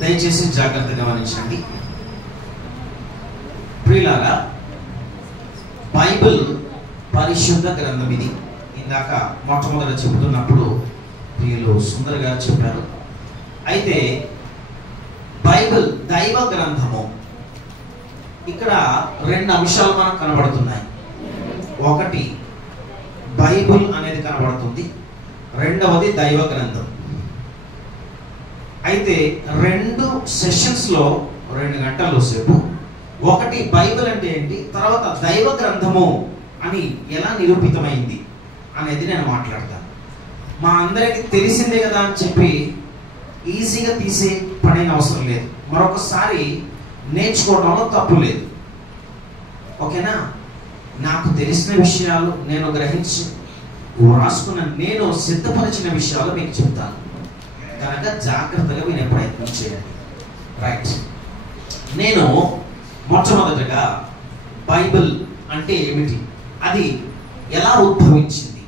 దయచేసి జాగ్రత్తగా గమనించండి ప్రియులారా. బైబిల్ పరిశుద్ధ గ్రంథం. ఇది ఇందాక మొట్టమొదట చెబుతున్నప్పుడు ప్రియులు సుందర్ గారు చెప్పారు. అయితే బైబిల్ దైవ గ్రంథము. ఇక్కడ రెండు అంశాలు మనకు కనబడుతున్నాయి. ఒకటి బైబిల్ అనేది కనబడుతుంది, రెండవది దైవ గ్రంథం. అయితే రెండు సెషన్స్లో 2 గంటల సేపు ఒకటి బైబిల్ అంటే ఏంటి, తర్వాత దైవ గ్రంథము అని ఎలా నిరూపితమైంది అనేది నేను మాట్లాడతాను. మా అందరికీ తెలిసిందే కదా అని చెప్పి ఈజీగా తీసే పడైన అవసరం లేదు. మరొకసారి నేర్చుకోవడంలో తప్పు లేదు. ఓకేనా? నాకు తెలిసిన విషయాలు నేను గ్రహించి రాసుకున్న నేను సిద్ధపరిచిన విషయాలు మీకు చెప్తాను కనుక జాగ్రత్తగా వినే ప్రయత్నం చేయండి. రైట్. నేను మొట్టమొదటగా బైబిల్ అంటే ఏమిటి, అది ఎలా ఉద్భవించింది,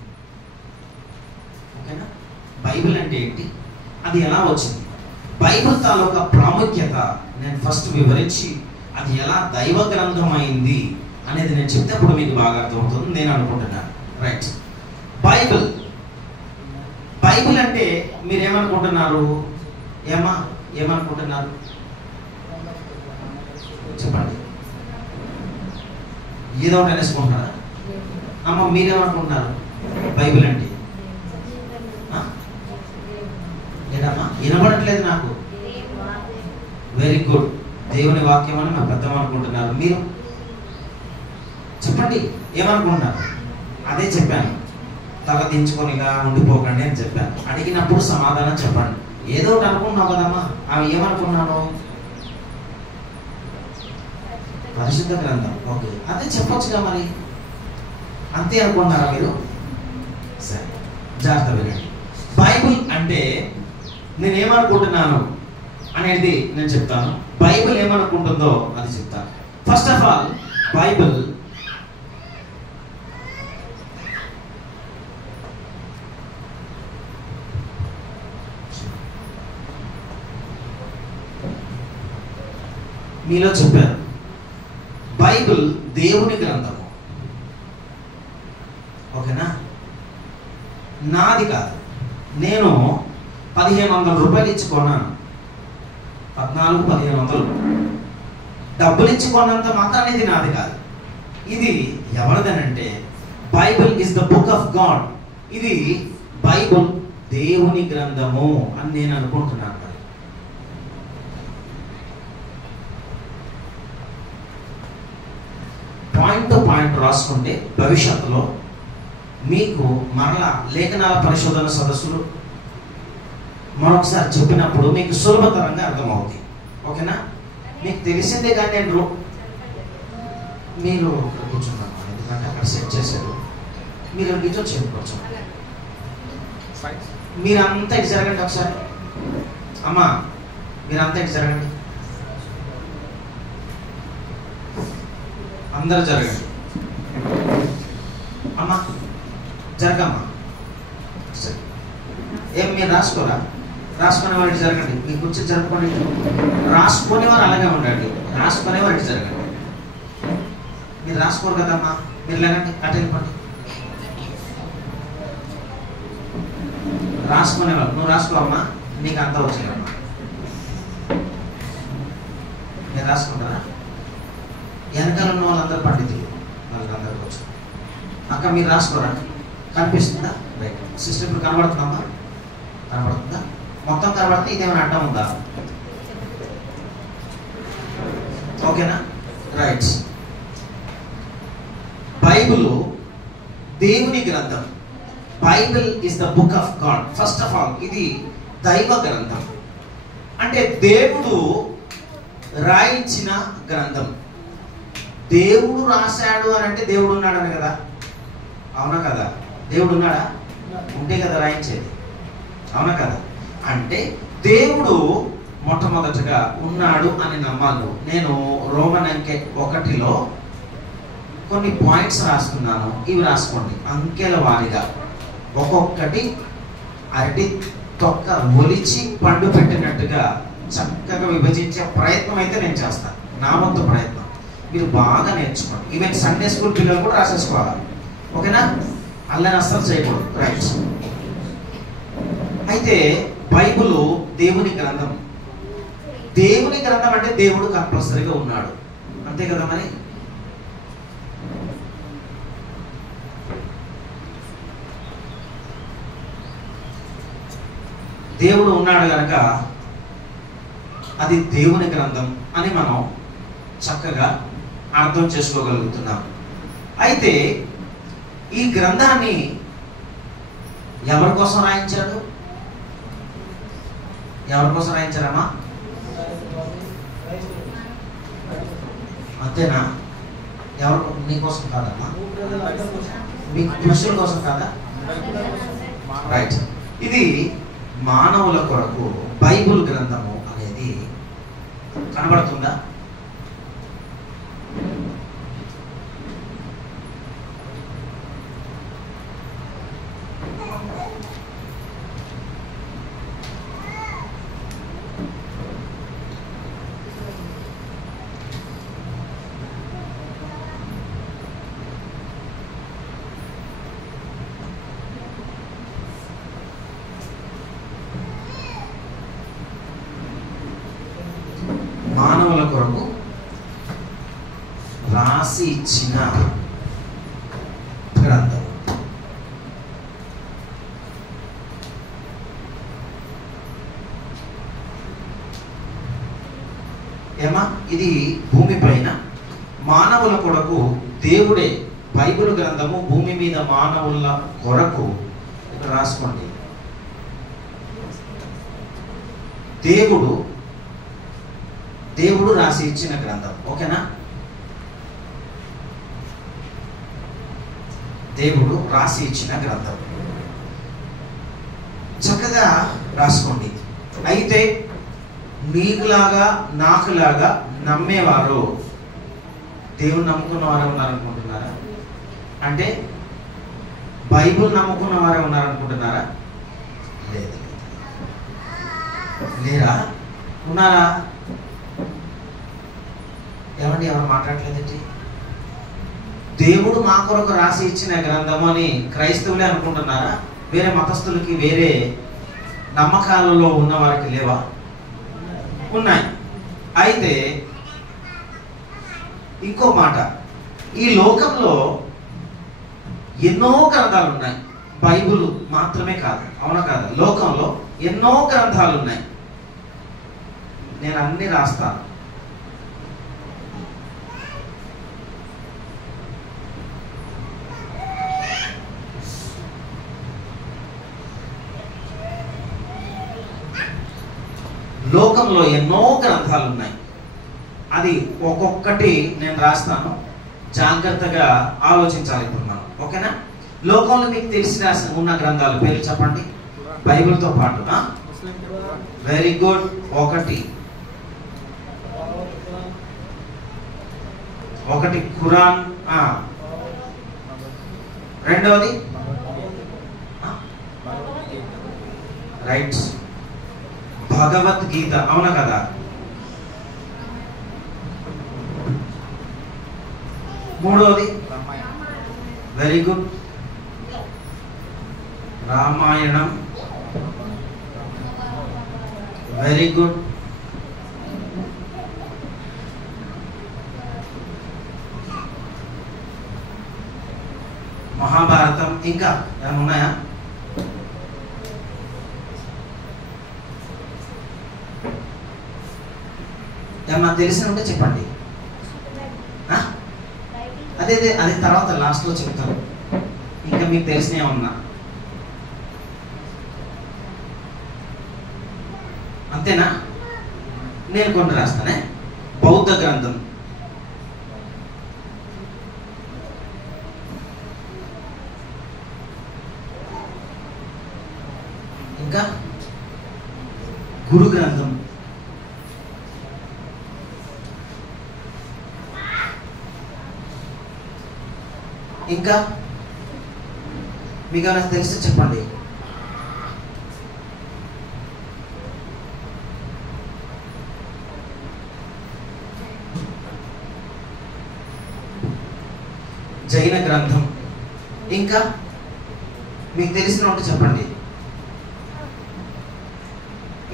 ఓకేనా? బైబిల్ అంటే ఏంటి, అది ఎలా వచ్చింది, బైబిల్ తాలూకా ప్రాముఖ్యత నేను ఫస్ట్ వివరించి అది ఎలా దైవ గ్రంథం అయింది అనేది నేను చెప్తే అప్పుడు మీకు బాగా అర్థమవుతుంది నేను అనుకుంటున్నాను. రైట్. బైబిల్ బైబిల్ అంటే మీరు ఏమనుకుంటున్నారు? ఏమనుకుంటున్నారు చెప్పండి. ఏదో ఒకటి అనేసుకుంటున్నారా? అమ్మ మీరేమనుకుంటున్నారు బైబిల్ అంటే? లేదమ్మా, వినబడట్లేదు నాకు. Very good. దేవుని వాక్యం అని మా పెద్దమ్మ అనుకుంటున్నారు. మీరు చెప్పండి ఏమనుకుంటున్నారు? అదే చెప్పాను, తల దించుకొనిగా ఉండిపోకండి అని చెప్పాను. అడిగినప్పుడు సమాధానం చెప్పండి. ఏదో ఒకటి అనుకుంటున్నావు కదమ్మా, అవి ఏమనుకున్నాను? పరిశుద్ధ గ్రంథం. ఓకే, అదే చెప్పొచ్చుగా మరి. అంతే అనుకుంటున్నారా మీరు? సరే, జాగ్రత్త వినండి. బైబిల్ అంటే నేనేమనుకుంటున్నాను అనేది నేను చెప్తాను, బైబిల్ ఏమనుకుంటుందో అది చెప్తాను. ఫస్ట్ ఆఫ్ ఆల్ బైబిల్ మీలో చెప్పారు, బైబిల్ దేవుని గ్రంథము. ఓకేనా? నాది కాదు. నేను 1500 రూపాయలు ఇచ్చి కొన్నాను. 14,000-1500 డబ్బులు ఇచ్చి కొన్నంత మాత్రాన్ని ఇది నాది కాదు. ఇది ఎవరిదనంటే Bible is the book of God. ఇది బైబిల్ దేవుని గ్రంథము అని నేను అనుకుంటున్నాను. పాయింట్ టు పాయింట్ రాసుకుంటే భవిష్యత్తులో మీకు మరలా లేఖనాల పరిశోధన సదస్సులు మరొకసారి చెప్పినప్పుడు మీకు సులభతరంగా అర్థమవుతుంది. ఓకేనా? మీకు తెలిసిందే కానీ నేను మీరు కూర్చున్నాను, ఎందుకంటే అక్కడ సెట్ చేశారు. మీరు మీతో చెప్పుకోవచ్చు. మీరంతా ఇటు జరగండి ఒకసారి. అమ్మా మీరంతా ఇటు జరగండి, అందరూ జరగండి. అమ్మా జరగమ్మా. సరే, ఏం మీరు రాసుకోరా? రాసుకునే వారికి జరగండి. మీ కూర్చొని జరుపుకోండి. రాసుకునేవారు అలాగే ఉండండి, రాసుకునేవారు ఇటు జరగండి. మీరు రాసుకోరు కదమ్మా, మీరు లేకండి, అటు వెళ్ళిపోండి. రాసుకునేవారు నువ్వు రాసుకోవమ్మా, నీకు అంతా వచ్చిందమ్మా. మీరు రాసుకుంటారా? వెనకాల ఉన్న వాళ్ళందరూ పండితులు, వాళ్ళందరూ వచ్చు. అక్క మీరు రాసుకోరా? కనిపిస్తుందా? రైట్. సిస్టర్ ఇప్పుడు కనబడుతుందమ్మా? కనబడుతుందా? మొత్తం కనబడితే ఇదేమైనా అడ్డం ఉందా? ఓకేనా? రైట్. బైబిల్ దేవుని గ్రంథం. Bible is the book of God. First of all ఇది దైవ గ్రంథం. అంటే దేవుడు రాయించిన గ్రంథం. దేవుడు రాశాడు అని అంటే దేవుడు ఉన్నాడని కదా. అవునా కదా? దేవుడు ఉన్నాడా? ఉంటే కదా రాయించేది. అవునా కదా? అంటే దేవుడు మొట్టమొదటిగా ఉన్నాడు అని నమ్మాలి. నేను రోమన్ అంకె 1లో కొన్ని పాయింట్స్ రాస్తున్నాను, ఇవి రాసుకోండి అంకెల వారీగా. ఒక్కొక్కటి అరటి తొక్క ఒలిచి పండు పెట్టినట్టుగా చక్కగా విభజించే ప్రయత్నం అయితే నేను చేస్తాను, నా వంతు ప్రయత్నం. మీరు బాగా నేర్చుకోండి. ఈవెన్ సండే స్కూల్ పిల్లలు కూడా రాసేసుకోవాలి, ఓకేనా? అల్లని అస్సలు చేయకూడదు, రైట్? అయితే బైబిల్ దేవుని గ్రంథం. దేవుని గ్రంథం అంటే దేవుడు కంపల్సరీగా ఉన్నాడు, అంతే కదా? మరి దేవుడు ఉన్నాడు కనుక అది దేవుని గ్రంథం అని మనం చక్కగా అర్థం చేసుకోగలుగుతున్నాం. అయితే ఈ గ్రంథాన్ని ఎవరి కోసం రాయించాడు? ఎవరి కోసం రాయించారమ్మా? అంతేనా? ఎవరి? నీకోసం కాదమ్మా, మీ మనుషుల కోసం కాదా? రైట్. ఇది మానవుల కొరకు బైబిల్ గ్రంథము అనేది కనబడుతుందా? మానవుల కొరకు రాసి ఇచ్చిన గ్రంథం. ఏమా? ఇది భూమి పైన మానవుల కొరకు దేవుడే బైబిల్ గ్రంథము భూమి మీద మానవుల కొరకు. ఇక్కడ రాసుకోండి, దేవుడు రాసి ఇచ్చిన గ్రంథం, ఓకేనా? దేవుడు రాసి ఇచ్చిన గ్రంథం చక్కగా రాసుకోండి. అయితే నీకులాగా నాకులాగా నమ్మేవారు, దేవుని నమ్ముకున్న వారే ఉన్నారనుకుంటున్నారా? అంటే బైబిల్ నమ్ముకున్న వారే ఉన్నారనుకుంటున్నారా? లేదు, లేరా? ఉన్నారా? ఏమండి, ఎవరు మాట్లాడలేదండి? దేవుడు మా కొరకు రాసి ఇచ్చిన గ్రంథము అని క్రైస్తవులే అనుకుంటున్నారా? వేరే మతస్థులకి, వేరే నమ్మకాలలో ఉన్న వారికి లేవా? ఉన్నాయి. అయితే ఇంకో మాట, ఈ లోకంలో ఎన్నో గ్రంథాలు ఉన్నాయి, బైబిల్ మాత్రమే కాదు, అవునా కాదు? లోకంలో ఎన్నో గ్రంథాలు ఉన్నాయి. నేను అన్ని రాస్తాను. లోకంలో ఎన్నో గ్రంథాలు ఉన్నాయి, అది ఒక్కొక్కటి నేను రాస్తాను. జాగ్రత్తగా ఆలోచించాలి ఇప్పుడు మనం, ఓకేనా? లోకంలో మీకు తెలిసి రాసి ఉన్న గ్రంథాలు పేర్లు చెప్పండి బైబిల్తో పాటు. Very good. ఒకటి ఖురాన్, రెండవది రైట్ భగవద్గీత, అవునా కదా? మూడవది very good Ramayanam, very good. Mahabharatam. ఇంకా ఏమైనా ఉన్నాయా? ఏమన్నా తెలిసిన ఉంటే చెప్పండి. అదే తర్వాత లాస్ట్లో చెప్తాను. ఇంకా మీకు తెలిసిన ఏమన్నా? అంతేనా? నేను కొన్ని రాస్తానే. బౌద్ధ గ్రంథం, ఇంకా గురు గ్రంథం, ఇంకా మీకు ఏమైనా తెలిస్తే చెప్పండి. జైన గ్రంథం. ఇంకా మీకు తెలిసిన ఉంటే చెప్పండి.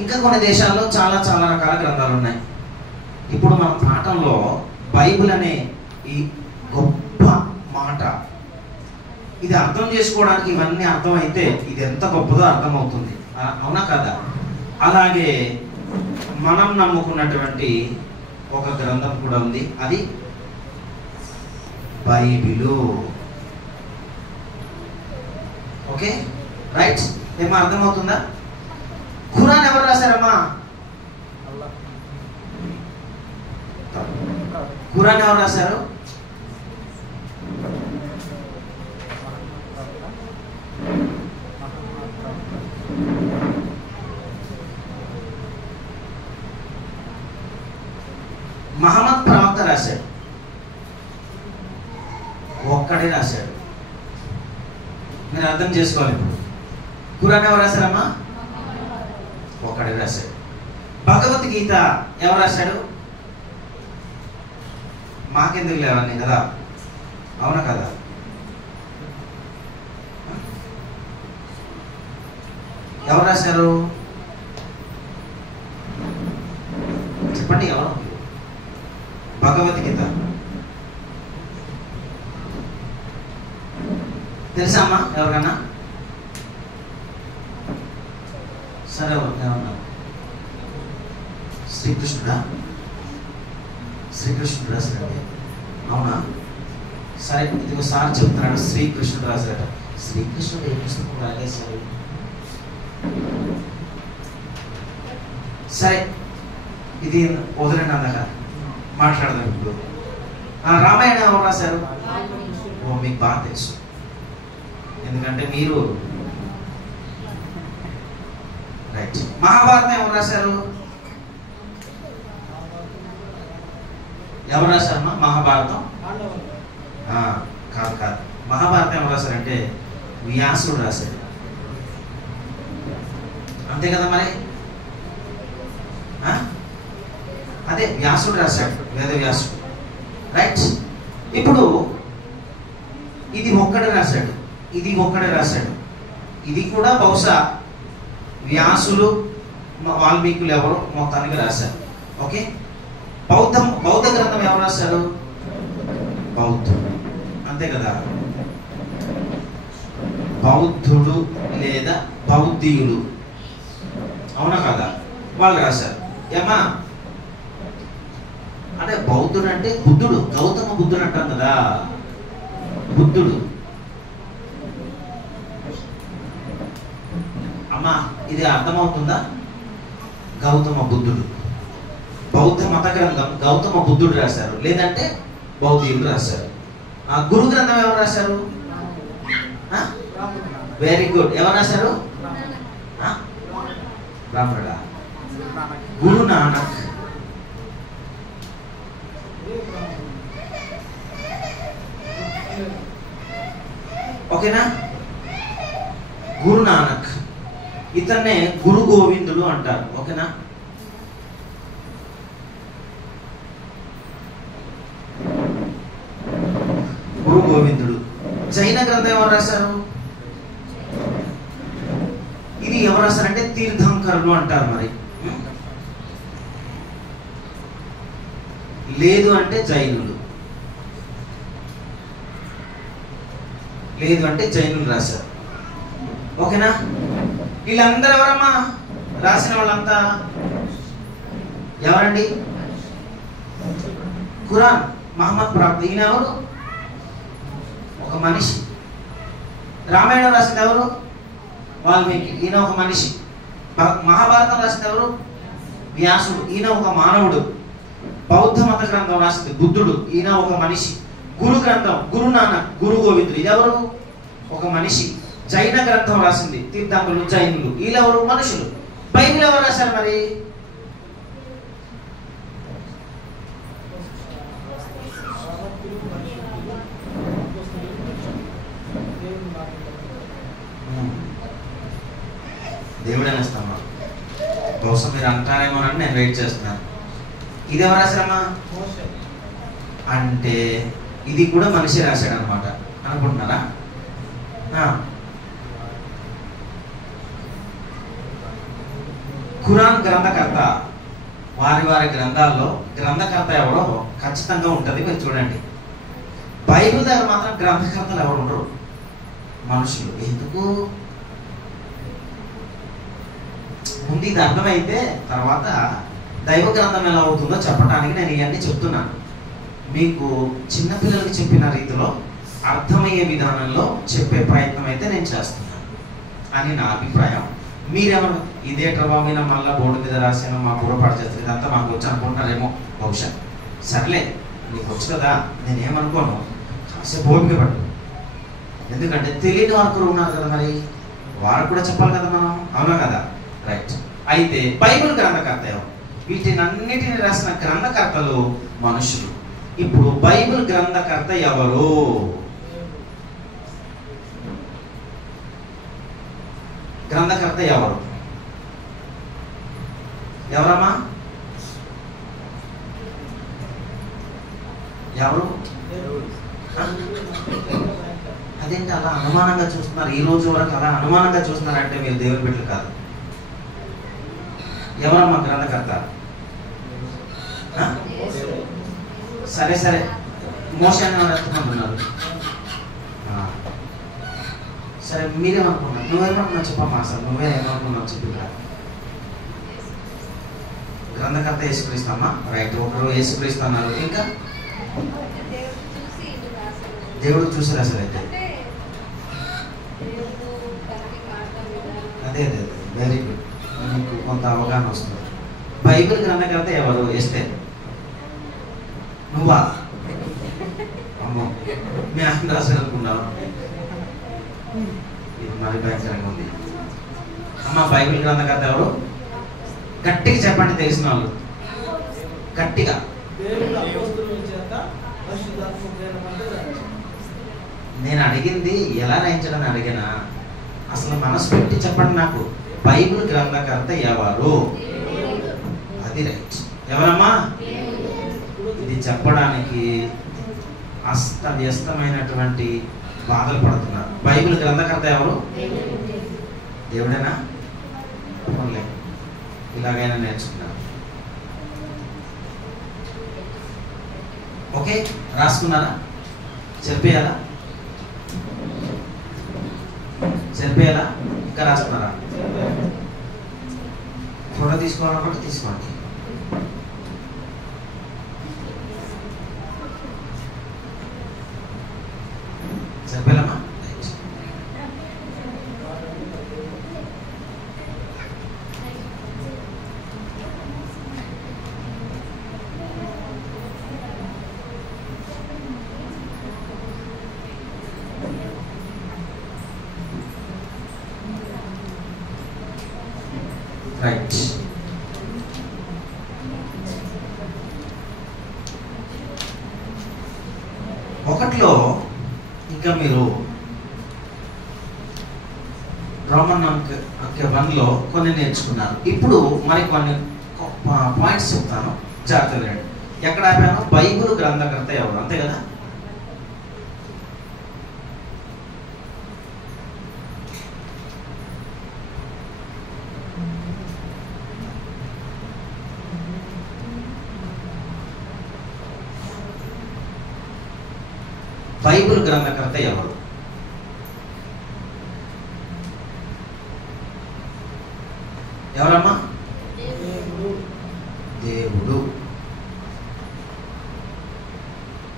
ఇంకా కొన్ని దేశాల్లో చాలా చాలా రకాల గ్రంథాలు ఉన్నాయి. ఇప్పుడు మన పాఠంలో బైబిల్ అనే ఈ గొప్ప మాట, ఇది అర్థం చేసుకోవడానికి ఇవన్నీ అర్థమైతే ఇది ఎంత గొప్పదో అర్థమవుతుంది. అవునా కదా? అలాగే మనం నమ్ముకున్నటువంటి ఒక గ్రంథం కూడా ఉంది, అది బైబిలు. Okay, right? ఏమో అర్థమవుతుందా? ఖురాన్ ఎవరు రాశారమ్మా? ఖురాన్ ఎవరు రాశారు? మహమ్మద్ ప్రవక్త రాశాడు, ఒక్కడే రాశాడు. మీరు అర్థం చేసుకోవాలి. ఇప్పుడు ఖురాన్ ఎవరు రాశారమ్మా? ఒక్కడే రాశాడు. భగవద్గీత ఎవరు రాశాడు? మాకెందుకు లేవన్నీ కదా, అవునా కదా? ఎవరు రాశారు చెప్పండి? ఎవరు? భగవద్గీత తెలుసా అమ్మా ఎవరికన్నా? సరే, ఏమన్నా? శ్రీకృష్ణుడా? శ్రీకృష్ణుడు రాశాడండి. అవునా? సరే, ఇది ఒకసారి చెప్తున్నాడు. శ్రీకృష్ణుడు రాశాడట. శ్రీకృష్ణుడు ఏ పుస్తకం రాగేశారు? సరే, ఇది వదిలేండి, అందాక మాట్లాడదాం. ఇప్పుడు రామాయణం ఎవరు రాశారు? ఓ, మీకు బాగా తెలుసు, ఎందుకంటే మీరు రైట్. మహాభారతం ఎవరు రాశారు? ఎవరు రాశారమ్మా మహాభారతం? కాదు కాదు, మహాభారతం ఎవరు రాశారంటే వ్యాసుడు రాశాడు. అంతే కదా మరి? అదే వ్యాసుడు రాశాడు, వేద వ్యాసుడు. రైట్. ఇప్పుడు ఇది ఒక్కడే రాశాడు, ఇది ఒక్కడే రాశాడు. ఇది కూడా బహుశా వ్యాసులు వాల్మీకులు ఎవరు మొత్తానికి రాశారు. ఓకే. బౌద్ధ గ్రంథం ఎవరు రాశారు? బౌద్ధుడు. అంతే కదా? బౌద్ధుడు లేదా బౌద్ధీయులు, అవునా కదా? వాళ్ళు రాశారు. ఏమా అంటే బౌద్ధుడు అంటే బుద్ధుడు, గౌతమ బుద్ధుడు అంటాం కదా, బుద్ధుడు. అమ్మా ఇది అర్థమవుతుందా? గౌతమ బుద్ధుడు. బౌద్ధ మత గ్రంథం గౌతమ బుద్ధుడు రాశారు, లేదంటే బౌద్ధీయులు రాశారు. ఆ గురు గ్రంథం ఎవరు రాశారు? Very good. ఎవరు రాశారు? బ్రాహ్మణుడా? గురు నానక్. ఓకేనా? గురు నానక్, ఇతన్నే గురు గోవిందుడు అంటారు. ఓకేనా? గురు గోవిందుడు. జైన గ్రంథం ఎవరు రాశారు? ఇది ఎవరు రాశారంటే తీర్థంకరులు అంటారు. మరి లేదు అంటే జైనులు, లేదు అంటే జైనులు రాశారు. ఓకేనా? వీళ్ళందరూ ఎవరమ్మా రాసిన వాళ్ళంతా? ఎవరండి? ఖురాన్ మహమ్మద్ ప్రవక్త. ఈయన ఎవరు? ఒక మనిషి. రామాయణం రాసింది ఎవరు? వాల్మీకి. ఈయన ఒక మనిషి. మహాభారతం రాసింది ఎవరు? వ్యాసుడు. ఈయన ఒక మానవుడు. బౌద్ధ మత గ్రంథం రాసింది బుద్ధుడు. ఈయన ఒక మనిషి. గురు గ్రంథం గురు నానక్, గురు గోవిందుడు. ఇది ఎవరు? ఒక మనిషి. జైన గ్రంథం రాసింది తీర్థంకులు, జైనులు. వీళ్ళెవరు? మనుషులు. బైబిల్ ఎవరు రాశారు మరి? దేవుడే నేస్తామా? బహుశా మీరు అంటారేమోనని నేను వెయిట్ చేస్తున్నాను. ఇది ఎవరు రాశారమ్మా? అంటే ఇది కూడా మనిషి రాశాడు అనమాట అనుకుంటున్నారా? ఖురాన్ గ్రంథకర్త, వారి వారి గ్రంథాల్లో గ్రంథకర్త ఎవరో ఖచ్చితంగా ఉంటుంది, మీరు చూడండి. బైబిల్ దగ్గర మాత్రం గ్రంథకర్తలు ఎవరు ఉండరు, మనుషులు. ఎందుకు? ముందు ఇది అర్థమైతే తర్వాత దైవ గ్రంథం ఎలా అవుతుందో చెప్పడానికి నేను ఇవన్నీ చెప్తున్నాను. మీకు చిన్నపిల్లలకి చెప్పిన రీతిలో అర్థమయ్యే విధానంలో చెప్పే ప్రయత్నం అయితే నేను చేస్తున్నాను అని నా అభిప్రాయం. మీరేమన్నా ఇదే ప్రభావమైన మళ్ళీ బోర్డు మీద రాసాను, మా పూర్వపాటు చేస్తుంది, ఇదంతా మాకు వచ్చి అనుకుంటున్నారేమో బహుశా. సర్లే, నీకు వచ్చు కదా, నేనేమనుకోను, కాసేపు ఓపిక పట్టు. ఎందుకంటే తెలియని వారు ఉన్నారు కదా, మరి వారు కూడా చెప్పాలి కదా మనం, అవునా కదా? రైట్. అయితే బైబిల్ గ్రంథకర్త ఎవరు? వీటినన్నిటిని రాసిన గ్రంథకర్తలు మనుషులు. ఇప్పుడు బైబిల్ గ్రంథకర్త ఎవరు? గ్రంథకర్త ఎవరు? ఎవరమ్మా? ఎవరు? అదేంటి అలా అనుమానంగా చూస్తున్నారు? ఈ రోజు వరకు అలా అనుమానంగా చూస్తున్నారంటే మీరు దేవుని బిడ్డలు కాదు. ఎవరమ్మా గ్రంథకర్త? సరే సరే, మోసాన్ని అంటున్నారు. సరే, మీరేమనుకున్నారు? నువ్వేమనుకున్నావు చెప్పమ్మా, అసలు నువ్వేమనుకున్నావు చెప్పిరా. గ్రంథకర్త యేసుక్రీస్తు అమ్మా. రైట్, ఒకరు యేసుక్రీస్తు అన్నారు, ఇంకా దేవుడు చూసి రాశారు. అయితే అదే అదే వెరీ గుడ్, మీకు కొంత అవగాహన వస్తుంది. బైబిల్ గ్రంథకర్త ఎవరు? ఎస్తే నువ్వా? అమ్మో, మీ ఆయన రాశారు అనుకున్నాను. ఇది మరి భయంకరంగా ఉంది. అమ్మ, బైబిల్ గ్రంథకర్త ఎవరు? గట్టిగా చెప్పండి, తెలిసిన వాళ్ళు గట్టిగా. నేను అడిగింది ఎలా రాయించడని అడిగినా, అసలు మనసు పెట్టి చెప్పండి నాకు. బైబిల్ గ్రంథకర్త ఎవరు? అది రైట్. ఎవరమ్మా? ఇది చెప్పడానికి అస్తవ్యస్తమైనటువంటి బాధలు పడుతున్నారు. బైబిల్ గ్రంథకర్త ఎవరు? దేవుడేనా? ఇలాగైనా నేర్చుకున్నారు. ఓకే, రాసుకున్నారా? చెప్పేయాలా? చెప్పేయాలా? ఇంకా రాసుకున్నారా? ఫోటో తీసుకోవాలనుకుంటే తీసుకోండి. చెప్పేలమ్మా. రైట్. ఒకటిలో ఇంకా మీరు రోమన్ అంకె 1లో కొన్ని నేర్చుకున్నారు. ఇప్పుడు మరి కొన్ని పాయింట్స్ చెప్తాను, జాగ్రత్తగా వినండి. ఎక్కడ ఆపాను? బైబిల్ గ్రంథకర్త ఎవరు, అంతే కదా? బైబిల్ గ్రంథకర్త ఎవరు? ఎవరమ్మా? దేవుడు.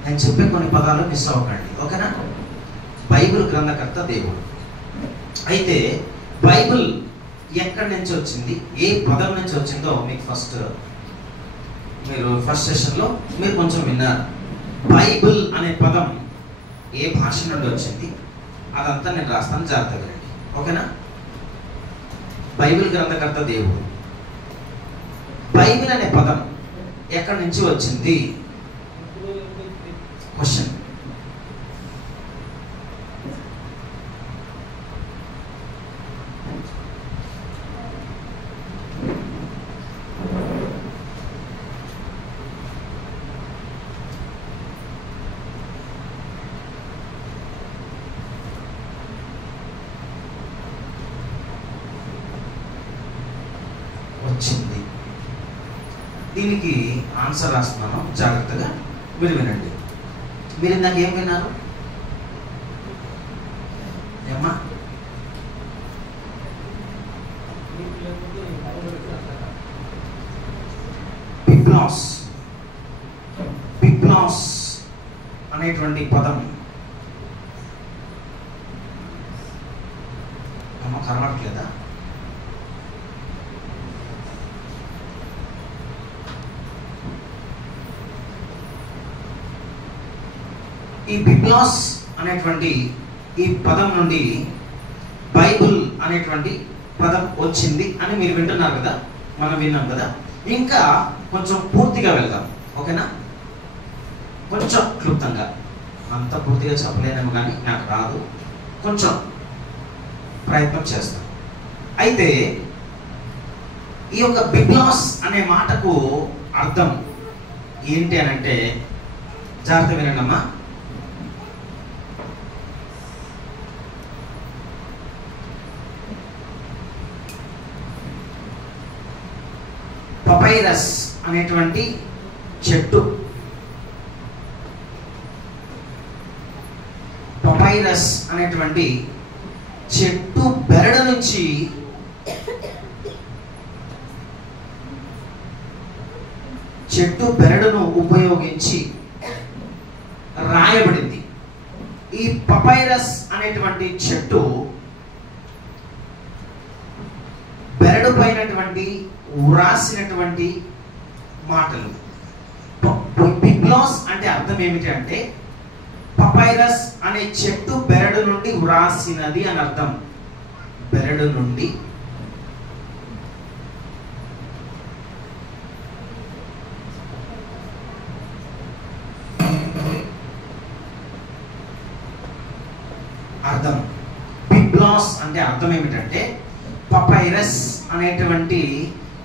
నేను చెప్పే కొన్ని పదాలు మిస్ అవ్వకండి, ఓకేనా? బైబిల్ గ్రంథకర్త దేవుడు. అయితే బైబిల్ ఎక్కడి నుంచి వచ్చింది, ఏ పదం నుంచి వచ్చిందో మీకు మీరు ఫస్ట్ సెషన్లో మీరు కొంచెం విన్నారు. బైబిల్ అనే పదం ఏ భాష నుండి వచ్చింది అదంతా నేను రాస్తాను, జాగ్రత్తగా రండి, ఓకేనా? బైబిల్ గ్రంథకర్త దేవుడు. బైబిల్ అనే పదం ఎక్కడి నుంచి వచ్చింది? క్వశ్చన్. వచ్చింది. దీనికి ఆన్సర్ రాస్తున్నాను, జాగ్రత్తగా మీరు వినండి. మీరు ఇందాక ఏం విన్నారు? ఏమ్మా? బిబ్లాస్ అనేటువంటి పదం అమ్మ కనబడట్లేదా? ఈ బిబ్లాస్ అనేటువంటి ఈ పదం నుండి బైబుల్ అనేటువంటి పదం వచ్చింది అని మీరు వింటున్నారు కదా, మనం విన్నాం కదా. ఇంకా కొంచెం పూర్తిగా వెళ్దాం, ఓకేనా? కొంచెం క్లుప్తంగా, అంత పూర్తిగా చెప్పలేనేమో కానీ నాకు రాదు, కొంచెం ప్రయత్నం చేస్తాం. అయితే ఈ యొక్క బిబ్లాస్ అనే మాటకు అర్థం ఏంటి అని అంటే, జాగ్రత్త వినండమ్మా. పపైరస్ అనేటువంటి చెట్టు, పపైరస్ అనేటువంటి చెట్టు బెరడు నుంచి చెట్టు బెరడును ఉపయోగించి రాయబడింది. ఈ పపైరస్ అనేటువంటి చెట్టు బెరడు పైనటువంటి వ్రాసినటువంటి మాటలు. బిబ్లాస్ అంటే అర్థం ఏమిటి అంటే, పపైరస్ అనే చెట్టు బెరడు నుండి వ్రాసినది అని అర్థం. బెరడు నుండి అర్థం. బిబ్లాస్ అంటే అర్థం ఏమిటంటే, పపైరస్ అనేటువంటి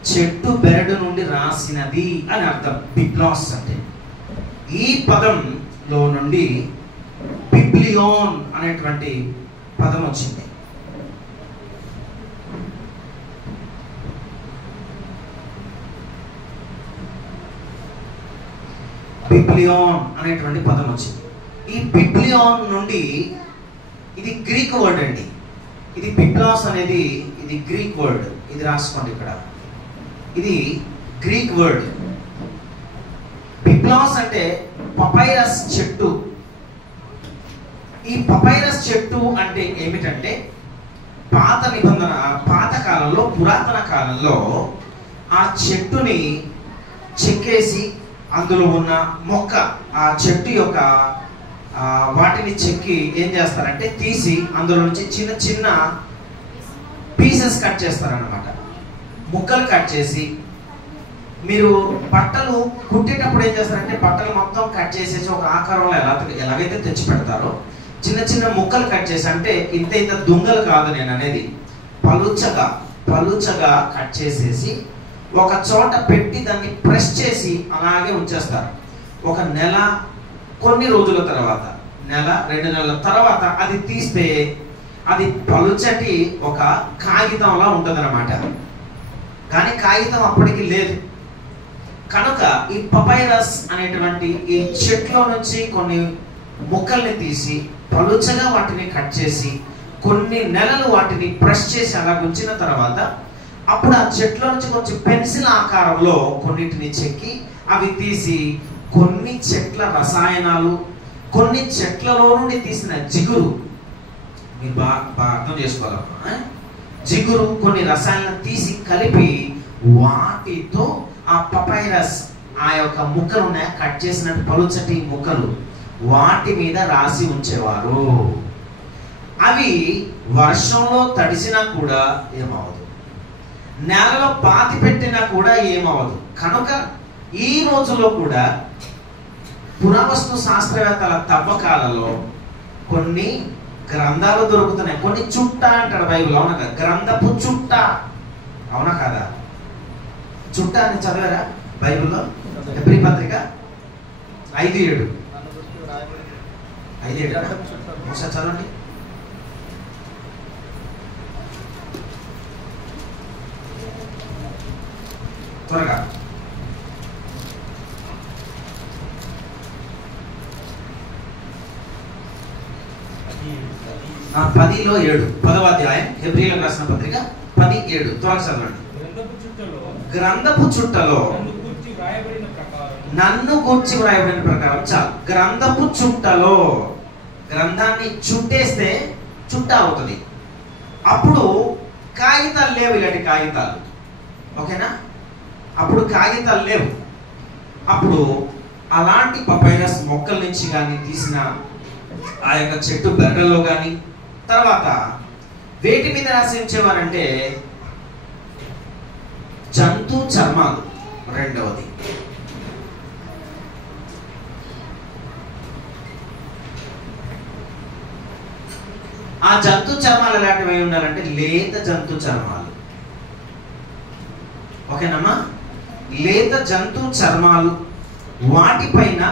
చెట్టు బెరడు నుండి రాసినది అని అర్థం. బిబ్లాస్ అంటే ఈ పదంలో నుండి బిబ్లియోన్ అనేటువంటి పదం వచ్చింది. బిబ్లియోన్ అనేటువంటి పదం వచ్చింది. ఈ బిబ్లియోన్ నుండి, ఇది గ్రీక్ వర్డ్ అండి. ఇది బిబ్లాస్ అనేది ఇది గ్రీక్ వర్డ్. ఇది రాసుకోండి ఇక్కడ, ఇది గ్రీక్ వర్డ్. బిబ్లాస్ అంటే పపైరస్ చెట్టు. ఈ పపైరస్ చెట్టు అంటే ఏమిటంటే, పాత నిబంధన, పాత కాలంలో, పురాతన కాలంలో ఆ చెట్టుని చెక్కేసి అందులో ఉన్న మొక్క, ఆ చెట్టు యొక్క వాటిని చెక్కి ఏం చేస్తారంటే తీసి అందులో నుంచి చిన్న చిన్న పీసెస్ కట్ చేస్తారన్నమాట. ముక్కలు కట్ చేసి, మీరు బట్టలు కుట్టేటప్పుడు ఏం చేస్తారంటే బట్టలు మొత్తం కట్ చేసేసి ఒక ఆకారంలో ఎలాగైతే తెచ్చి పెడతారో చిన్న చిన్న ముక్కలు కట్ చేసి, అంటే ఇంత ఇంత దుంగలు కాదు నేను అనేది, పలుచగా కట్ చేసేసి ఒక చోట పెట్టి దాన్ని ప్రెస్ చేసి అలాగే ఉంచేస్తారు. ఒక నెల, కొన్ని రోజుల తర్వాత, నెల 2 నెలల తర్వాత అది తీస్తే అది పలుచటి ఒక కాగితంలా ఉంటుంది అన్నమాట. కానీ కాగితం అప్పటికి లేదు. కనుక ఈ పపైరస్ అనేటువంటి ఈ చెట్లో నుంచి కొన్ని ముక్కల్ని తీసి పలుచగా వాటిని కట్ చేసి కొన్ని నెలలు వాటిని ప్రెస్ చేసి అలా ఉంచిన తర్వాత అప్పుడు ఆ చెట్లో నుంచి కొంచెం పెన్సిల్ ఆకారంలో కొన్నిటిని చెక్కి అవి తీసి కొన్ని చెట్ల రసాయనాలు, కొన్ని చెట్లలో నుండి తీసిన జిగురు, మీరు బాగా అర్థం చేసుకోవాలమ్మా, జిగురు కొన్ని రసాయనాలను తీసి కలిపి వాటితో ఆ పపైరస్, ఆ యొక్క ముక్కలు ఉన్నాయి కట్ చేసినట్టు పలుచటి ముక్కలు, వాటి మీద రాసి ఉంచేవారు. అవి వర్షంలో తడిసినా కూడా ఏమవదు, నేలలో పాతి పెట్టినా కూడా ఏమవదు. కనుక ఈ రోజులో కూడా పురావస్తు శాస్త్రవేత్తల తవ్వకాలలో కొన్ని గ్రంథాలు దొరుకుతున్నాయి. కొన్ని చుట్ట అంటాడు బైబిల్, అవునా కదా? గ్రంథపు చుట్ట, అవునా కాదా? చుట్ట అని చదివారా బైబిల్లో? హెబ్రీ పత్రిక 5:7 ఒకసారి చదవండి. త్వరగా. 10:7 10వ అధ్యాయం హెబ్రీయులకు రాసిన పత్రిక 10:7 త్వరగా చదవండి. గ్రంథపు చుట్టలో నన్ను గూర్చి వ్రాయబడిన ప్రకారం చాలు. గ్రంథపు చుట్టలో, గ్రంథాన్ని చుట్టేస్తే చుట్ట అవుతుంది. అప్పుడు కాగితాలు లేవు, ఇలాంటి కాగితాలు. ఓకేనా? అప్పుడు కాగితాలు లేవు. అప్పుడు అలాంటి పపైరస్ మొక్కల నుంచి కానీ తీసిన ఆ యొక్క చెట్టు బెరల్లో కానీ, తర్వాత వేటి మీద రాసి ఉంచేవారంటే జంతు చర్మాలు. రెండవది ఆ జంతు చర్మాలు ఎలాంటివి అయి ఉండాలంటే లేత జంతు చర్మాలు. ఓకేనమ్మా? లేత జంతు చర్మాలు, వాటిపైన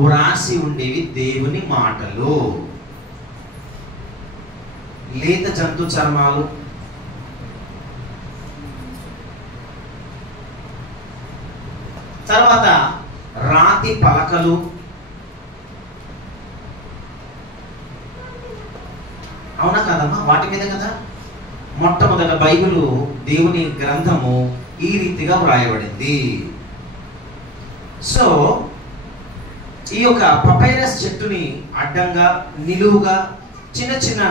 వ్రాసి ఉండేవి దేవుని మాటలు. లేత జంతు చర్మాలు, తర్వాత రాతి పలకలు, అవునా కదమ్మా? వాటి మీద కదా మొట్టమొదట బైబిల్ దేవుని గ్రంథము ఈ రీతిగా వ్రాయబడింది. సో ఈ యొక్క పపైరస్ చెట్టుని అడ్డంగా, నిలువుగా, చిన్న చిన్న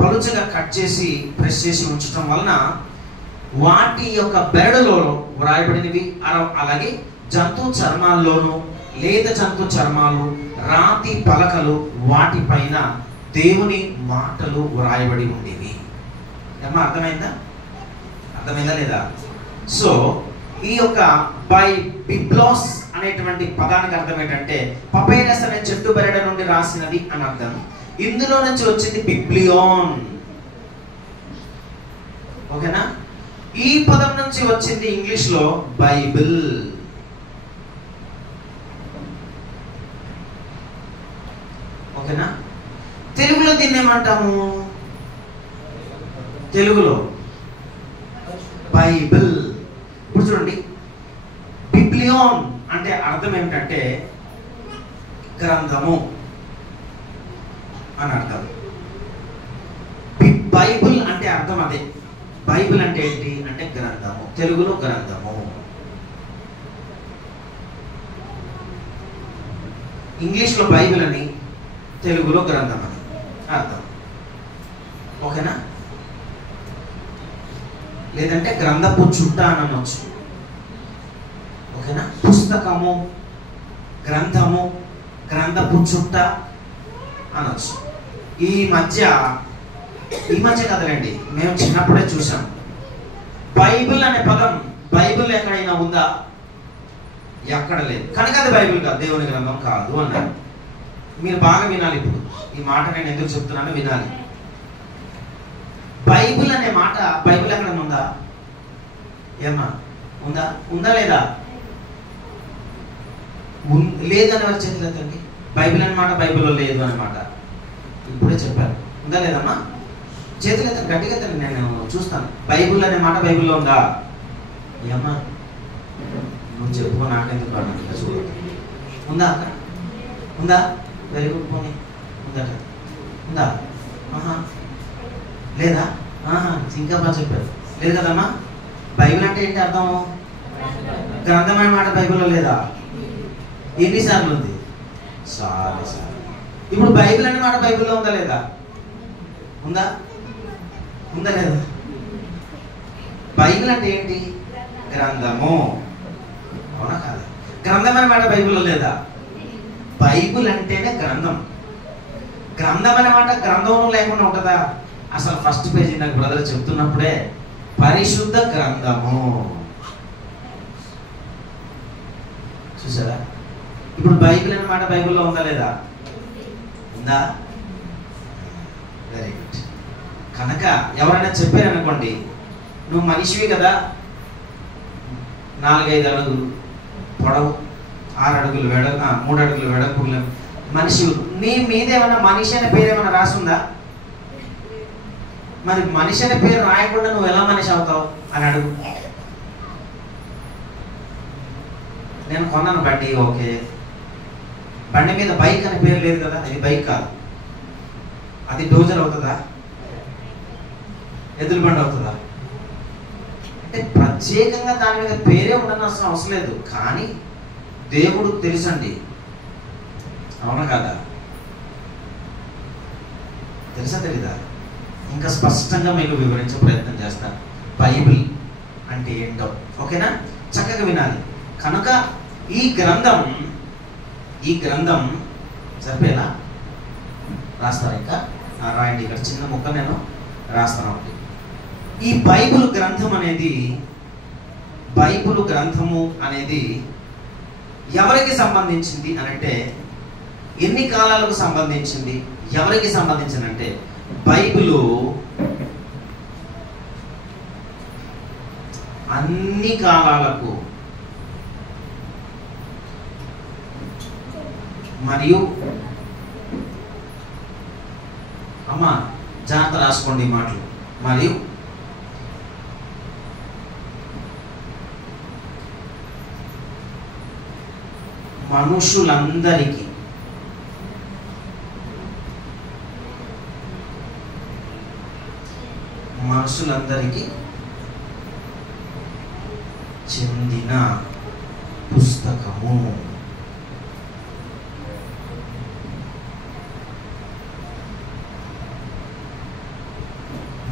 పలుచగా కట్ చేసి ప్రెస్ చేసి ఉంచడం వలన వాటి యొక్క బెరడులో వ్రాయబడినవి, అలాగే జంతు చర్మాల్లోనూ లేత జంతు చర్మాలు, రాతి పలకలు, వాటిపైన దేవుని మాటలు వ్రాయబడి ఉండేవి. ఏమన్నా అర్థమైందా? అర్థమైందా లేదా? సో ఈ యొక్క బిబ్లోస్ అనేటువంటి పదానికి అర్థం ఏంటంటే పపైరస్ అనే చెట్టు బెరడు నుండి రాసినది అని అర్థం. ఇందులో నుంచి వచ్చింది బిబ్లియోన్. ఓకేనా? ఈ పదం నుంచి వచ్చింది ఇంగ్లీష్ లో బైబిల్. ఓకేనా? తెలుగులో దీన్ని ఏమంటాము? తెలుగులో బైబిల్. ఇప్పుడు చూడండి, బిబ్లియోన్ అంటే అర్థం ఏమిటంటే గ్రంథము అని అర్థం. బైబిల్ అంటే అర్థం అదే. బైబిల్ అంటే ఏంటి అంటే గ్రంథము, తెలుగులో గ్రంథము. ఇంగ్లీష్లో బైబిల్ అని, తెలుగులో గ్రంథం అని అర్థం. ఓకేనా? లేదంటే గ్రంథపు చుట్ట అని అనొచ్చు. ఓకేనా? పుస్తకము, గ్రంథము, గ్రంథపు చుట్ట అనొచ్చు. ఈ మధ్య కదలండి, మేము చిన్నప్పుడే చూసాం. బైబిల్ అనే పదం బైబిల్ ఎక్కడైనా ఉందా? ఎక్కడ లేదు. కనుక అది బైబిల్ కాదు, దేవుని గ్రంథం కాదు అన్నారు. మీరు బాగా వినాలి. ఇప్పుడు ఈ మాట నేను ఎందుకు చెప్తున్నానో వినాలి. బైబిల్ అనే మాట బైబిల్ ఎక్కడైనా ఉందా? ఏమా ఉందా? ఉందా లేదా? లేదని వారి చేతులు ఎత్తండి. బైబిల్ అన్నమాట బైబిల్లో లేదు అన్నమాట. ఇప్పుడే చెప్పారు. ఉందా లేదమ్మా? చేతులు ఎత్తండి, గట్టిగా ఎత్తండి, నేను చూస్తాను. బైబిల్ అనే మాట బైబిల్లో ఉందా? ఏమ్మా నువ్వు చెప్పుకో, నాకెందుకు అన్నట్టుగా చూడదు. ఉందా అక్కడ? ఉందా? Very good. పోనీ ఉందట. ఉందా? లేదా? ఇంకా బాగా చెప్పారు. లేదు కదమ్మా? బైబిల్ అంటే ఏంటి అర్థము? గ్రంథం అనే మాట బైబిల్లో లేదా? ఎన్నిసార్లు ఉంది? చాలా సార్లు. ఇప్పుడు బైబిల్ అనే మాట బైబిల్లో ఉందా లేదా? ఉందా? ఉందా లేదా? బైబిల్ అంటే ఏంటి? గ్రంథము. అవునా కాదా? గ్రంథం అనే మాట బైబిల్లో లేదా? బైబిల్ అంటేనే గ్రంథం. గ్రంథం అనే మాట గ్రంథంలో లేకుండా ఉంటుందా? అసలు ఫస్ట్ పేజీ నాకు బ్రదర్ చెప్తున్నప్పుడే పరిశుద్ధ గ్రంథము చూసారా? ఇప్పుడు బైబిల్ అనే మాట బైబిల్లో ఉందా లేదా? ఉందా? Very good. కనుక ఎవరైనా చెప్పారనుకోండి, నువ్వు మనిషివి కదా, 4-5 అడుగులు పొడవు, 6 అడుగులు వెడల్పు, 3 అడుగులు వెడల్పు మనిషి, నీ మీద ఏమైనా మనిషి అనే పేరు ఏమైనా రాసుందా? మరి మనిషి అనే పేరు రాయకుండా నువ్వు ఎలా మనిషి అవుతావు అని అడుగు. నేను కొన్నాను బండి, ఓకే, బండి మీద బైక్ అనే పేరు లేదు కదా, అది బైక్ కాదు, అది డోజర్ అవుతుందా, ఎద్దుల బండి అవుతుందా? అంటే ప్రత్యేకంగా దాని మీద పేరే ఉండనవసరం అవసరం లేదు, కానీ దేవుడు తెలుసండి, అవునా కదా? తెలుసా తెలీదా? ఇంకా స్పష్టంగా మీకు వివరించే ప్రయత్నం చేస్తాను బైబిల్ అంటే ఏంటో, ఓకేనా? చక్కగా వినాలి. కనుక ఈ గ్రంథం సరిపోయేలా రాస్తాను, ఇంకా రాయండి, ఇక్కడ చిన్న ముక్క నేను రాస్తాను. ఒకటి, ఈ బైబిల్ గ్రంథము అనేది ఎవరికి సంబంధించింది అనంటే, ఎన్ని కాలాలకు సంబంధించింది, ఎవరికి సంబంధించిందంటే, బైబిలు అన్ని కాలాలకు మరియు అమ్మ జాగ్రత్త రాసుకోండి మాటలు, మరియు మనుషులందరికీ చెందిన పుస్తకము.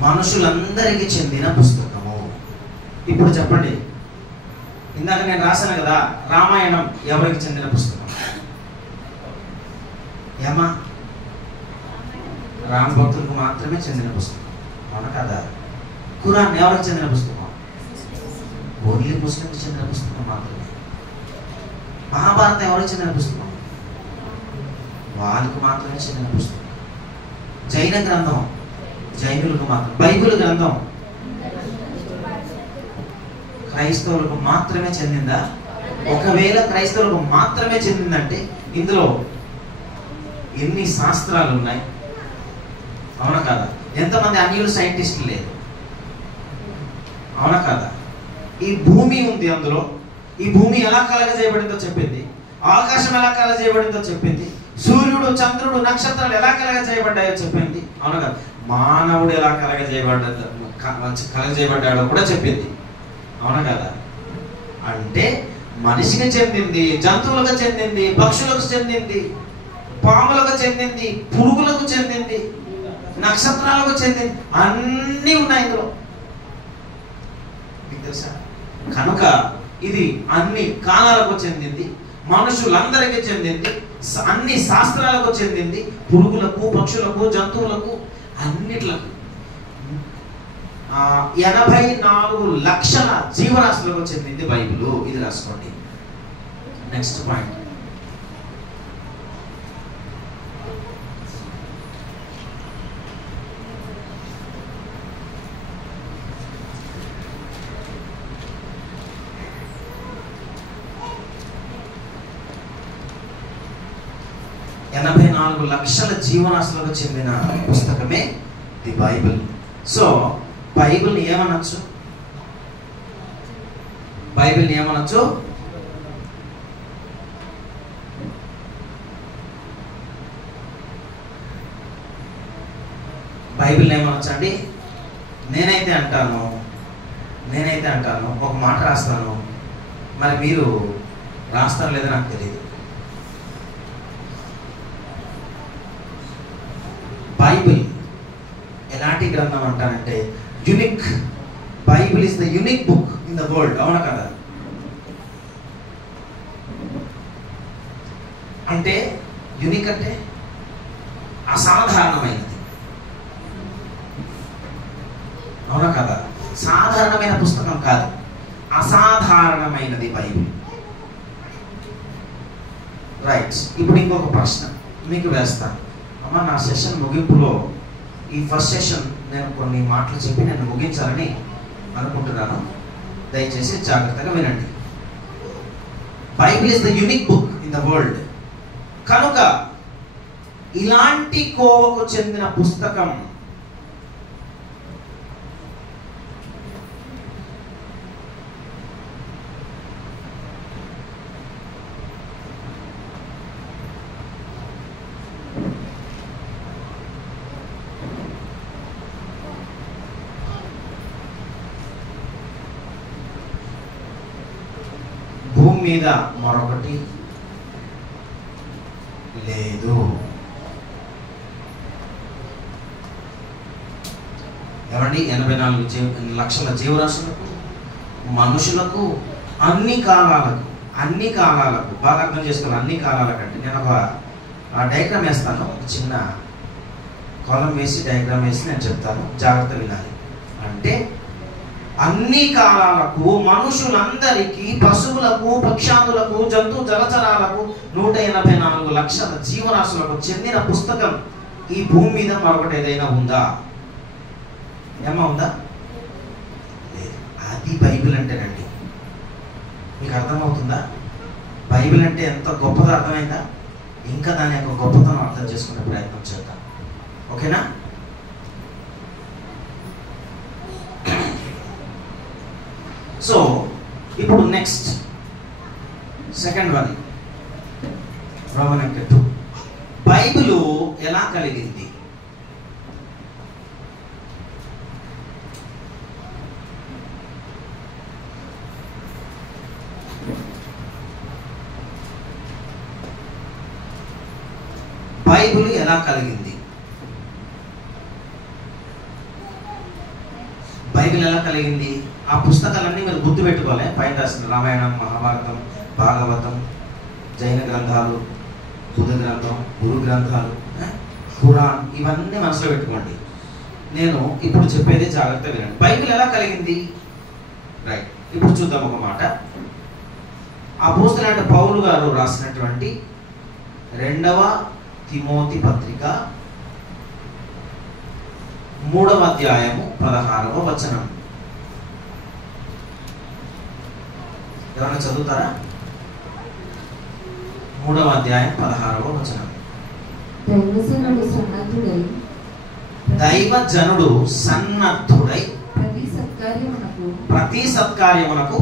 మనుషులందరికీ చెందిన పుస్తకము. ఇప్పుడు చెప్పండి, ఇందాక నేను రాశాను కదా, రామాయణం ఎవరికి చెందిన పుస్తకం? ఏమా? రామ భక్తులకు మాత్రమే చెందిన పుస్తకం, అవునా కదా? ఖురాన్ ఎవరికి చెందిన పుస్తకం? ఓన్లీ ముస్లింకి చెందిన పుస్తకం మాత్రమే. మహాభారతం ఎవరికి చెందిన పుస్తకం? వాళ్ళకు మాత్రమే చెందిన పుస్తకం. జైన గ్రంథం జైనులకు మాత్రం. బైబిల్ గ్రంథం క్రైస్తవులకు మాత్రమే చెందిందా? ఒకవేళ క్రైస్తవులకు మాత్రమే చెందిందంటే ఇందులో ఎన్ని శాస్త్రాలు ఉన్నాయి, అవునా కదా? ఎంతమంది అన్యులు సైంటిస్టులు లేరు, అవునా కదా? ఈ భూమి ఉంది, అందులో ఈ భూమి ఎలా కలగజేయబడిందో చెప్పింది, ఆకాశం ఎలా కలగజేయబడిందో చెప్పింది, సూర్యుడు చంద్రుడు నక్షత్రాలు ఎలా కలగజేయబడ్డాయో చెప్పింది, అవునా కదా? మానవుడు ఎలా కలగజేయబడ్డాడో కూడా చెప్పింది, అవునా కదా? అంటే మనిషికి చెందింది, జంతువులకు చెందింది, పక్షులకు చెందింది, పాములకు చెందింది, పురుగులకు చెందింది, నక్షత్రాలకు చెందింది, అన్నీ ఉన్నాయి ఇందులో, మీకు తెలుసా? కనుక ఇది అన్ని కాలాలకు చెందింది, మనుషులందరికీ చెందింది, అన్ని శాస్త్రాలకు చెందింది, పురుగులకు, పక్షులకు, జంతువులకు, అన్నిట్లకు, 84 లక్షల జీవరాశులకు చెందింది బైబిల్. ఇది రాసుకోండి. నెక్స్ట్ పాయింట్, $84 లక్షల జీవరాశులకు చెందిన పుస్తకమే ది బైబిల్. సో బైబిల్ని ఏమనొచ్చు? బైబిల్ని ఏమనొచ్చు? బైబిల్ని ఏమనొచ్చు అండి? నేనైతే అంటాను ఒక మాట రాస్తాను, మరి మీరు రాస్తారో లేదో నాకు తెలియదు. బైబిల్ ఎలాంటి గ్రంథం అంటానంటే unique. Bible is the unique book in the world, అవునా కదా? అంటే యునిక్ అంటే అసాధారణమైనది, అవునా కదా? సాధారణమైన పుస్తకం కాదు, అసాధారణమైనది బైబిల్. రైట్, ఇప్పుడు ఇంకొక ప్రశ్న మీకు వేస్తాను. అమ్మ, నా సెషన్ ముగింపులో ఈ ఫస్ట్ సెషన్ నేను కొన్ని మాటలు చెప్పి నేను ముగించాలని అనుకుంటున్నాను, దయచేసి జాగ్రత్తగా వినండి. Bible is the unique book in the world. కనుక ఇలాంటి కోవకు చెందిన పుస్తకం భూమి మీద మరొకటి లేదు. ఏమండి, 84 లక్షల జీవరాశులకు, మనుషులకు, అన్ని కాలాలకు బాగా అర్థం చేసుకోవాలి. అన్ని కాలాలకంటే నేను ఒక డయాగ్రామ్ వేస్తాను, ఒక చిన్న కాలం వేసి డయాగ్రామ్ వేసి నేను చెప్తాను, జాగ్రత్త వినాలి. అంటే అన్ని కాలాలకు, మనుషులందరికీ, పశువులకు, పక్షాదులకు, జంతు జలచరాలకు, 184 లక్షల జీవరాశులకు చెందిన పుస్తకం ఈ భూమి మీద మరొకటి ఏదైనా ఉందా? ఏమా ఉందా? లేదు. అది బైబిల్ అంటేనండి. మీకు అర్థమవుతుందా? బైబిల్ అంటే ఎంత గొప్పదో అర్థమైందా? ఇంకా దాని యొక్క గొప్పతనం అర్థం చేసుకునే ప్రయత్నం చేద్దాం. ఓకేనా? సో ఇప్పుడు next second one, Roman 2. Bible ఎలా కలిగింది? బైబిల్ ఎలా కలిగింది? బైబిల్ ఎలా కలిగింది? ఆ పుస్తకాలన్నీ మీరు గుర్తుపెట్టుకోవాలి. పైన రాసిన రామాయణం, మహాభారతం, భాగవతం, జైన గ్రంథాలు, బుద్ధ గ్రంథం, గురు గ్రంథాలు, ఖురాన్, ఇవన్నీ మనసులో పెట్టుకోండి. నేను ఇప్పుడు చెప్పేది జాగ్రత్తగా వినండి. బైబిల్ ఎలా కలిగింది? రైట్, ఇప్పుడు చూద్దాం ఒక మాట. అపోస్తలుడైన పౌలు గారు రాసినటువంటి 2వ తిమోతి పత్రిక 3వ అధ్యాయము 16వ వచనం. ఎవరైనా చదువుతారా? 3వ అధ్యాయం 16వ వచనం. దైవజనుడు సన్నద్ధుడై ప్రతి సత్కార్యమునకు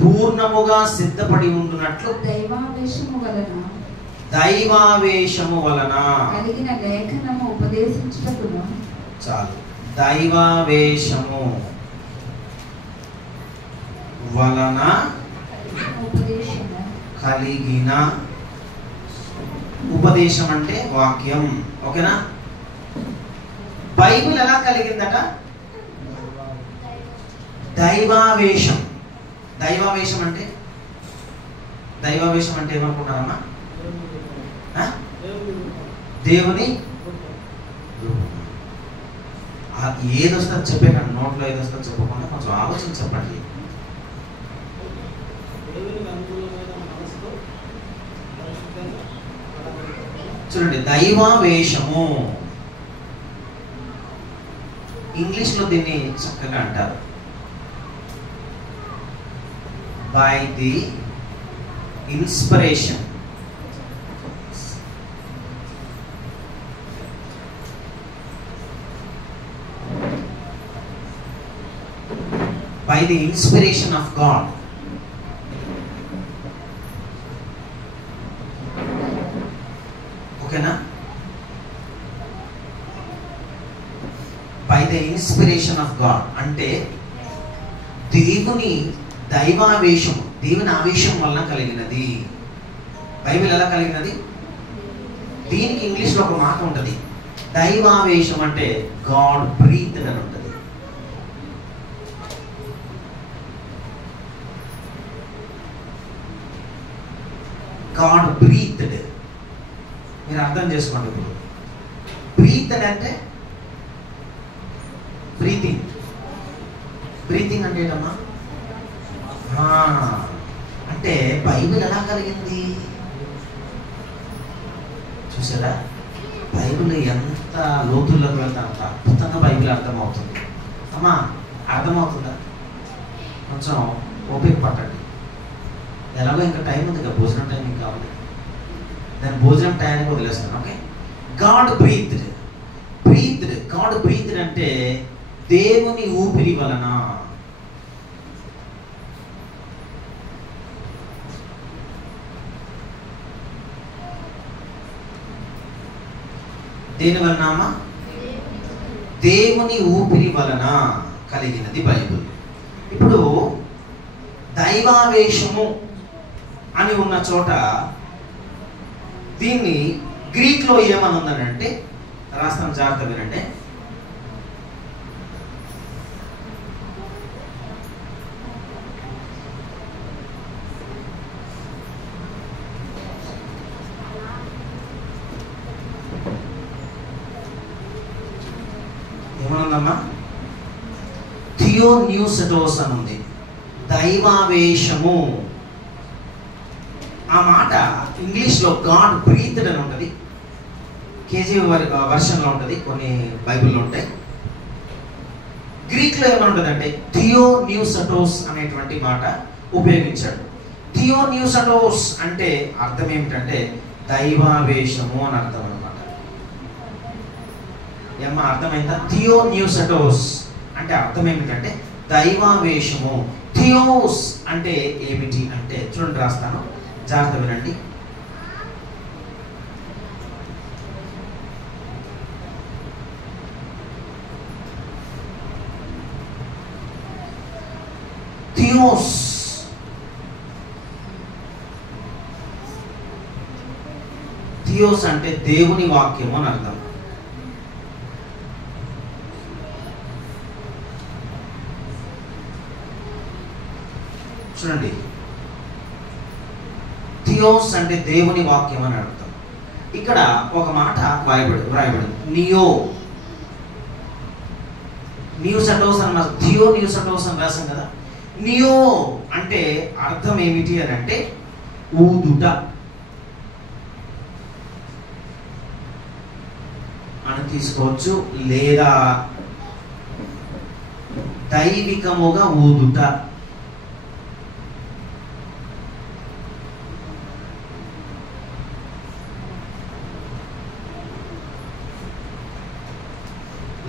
పూర్ణముగా సిద్ధపడి ఉండునట్లు దైవావేశము వలన కలిగిన లేఖనము ఉపదేశించుటకును. చాలు. దైవావేశము వలన కలిగిన, ఉపదేశం అంటే వాక్యం. ఓకేనా? బైబిల్ ఎలా కలిగిందట? దైవావేశం. దైవావేశం అంటే ఏమనుకుంటారమ్మా? దేవుని ఏదొస్తా చెప్పేకండి, నోట్లో ఏదొస్తా చెప్పకుండా కొంచెం ఆలోచన చెప్పండి. చూడండి, దైవావేశము ఇంగ్లీష్లో దీన్ని చక్కగా అంటారు by the inspiration. By the inspiration of God. ఓకేనా? By the inspiration of God అంటే దేవుని దైవావేశం, దేవుని ఆవేశం వలన కలిగినది. బైబిల్ ఎలా కలిగినది? దీనికి ఇంగ్లీష్లో ఒక మాట ఉంటుంది, దైవావేశం అంటే గాడ్ బ్రీత్డ్ అని ఉంటుంది. God breathed. మీరు అర్థం చేసుకోండి. ఇప్పుడు బ్రీత్డ్ అంటే బ్రీతింగ్. బ్రీతింగ్ అంటే ఏంటమ్మా? అంటే బైబిల్ ఎలా కలిగింది చూసారా? బైబిల్ ఎంత లోతుల్లోకి వెళ్తే అంత అద్భుతంగా బైబిల్ అర్థమవుతుంది. అమ్మా, అర్థమవుతుందా? కొంచెం ఓపిక పట్టండి. ఎలాగో ఇంకా టైం ఉంది కదా, భోజనం టైం ఇంకా ఉంది, దాని భోజనం టైంకి వదిలేస్తాను. Okay, God breathed. God breathed అంటే దేవుని ఊపిరి వలన. దేని వలన? దేవుని ఊపిరి వలన కలిగినది బైబిల్. ఇప్పుడు దైవావేశము అని ఉన్న చోట దీన్ని గ్రీక్లో ఏమని ఉందనంటే, రాస్తాను జాగ్రత్త వినండి. ఏమనుందమ్మా? థియోన్యూసటోస్ అని ఉంది, దైవావేశము. ఆ మాట ఇంగ్లీష్లో గాడ్ బ్రీత్డ్ అని ఉంటుంది, కేజీ వర్షన్లో ఉంటుంది, కొన్ని బైబిల్లో ఉంటాయి. గ్రీక్లో ఏమనుంటుంది అంటే థియోన్యూసటోస్ అనేటువంటి మాట ఉపయోగించాడు. థియోన్యూసటోస్ అంటే అర్థం ఏమిటంటే దైవావేశము అని అర్థం అనమాట. ఏమన్నా అర్థమైందా? థియోన్యూసటోస్ అంటే అర్థం ఏమిటంటే దైవావేశము. థియోస్ అంటే ఏమిటి అంటే, చూడండి రాస్తాను, జాగ్రత్త వినండి. థియోస్ థియోస్ అంటే దేవుని వాక్యము అని అర్థం. చూడండి, థియోస్ అంటే దేవుని వాక్యం అని అర్థం. ఇక్కడ ఒక మాట వ్రాయబడి నియో న్యూసటోస్ అని, థియో న్యూసటోస్ అని రాసాం కదా. నియో అంటే అర్థం ఏమిటి అని అంటే ఊదుట అని తీసుకోవచ్చు, లేదా దైవికముగా ఊదుట.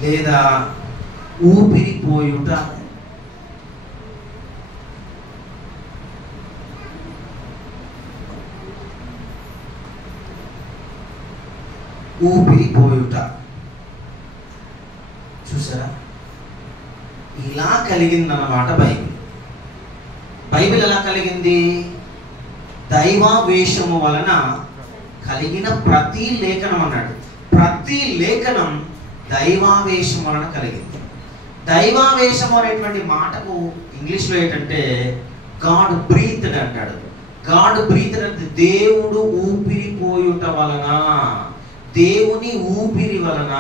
లేదా ఊపిరిపోయుట. ఊపిరిపోయుట. చూసారా, ఇలా కలిగిందన్నమాట బైబిల్. బైబిల్ ఎలా కలిగింది? దైవావేశము వలన కలిగిన ప్రతి లేఖనం అన్నాడు. ప్రతి లేఖనం దైవావేశం వలన కలిగింది. దైవావేశం అనేటువంటి మాటకు ఇంగ్లీష్లో ఏంటంటే గాడ్ బ్రీత్డ్ అంటాడు. గాడ్ బ్రీత్డ్ అంటే దేవుడు ఊపిరిపోయుట వలన, దేవుని ఊపిరి వలన.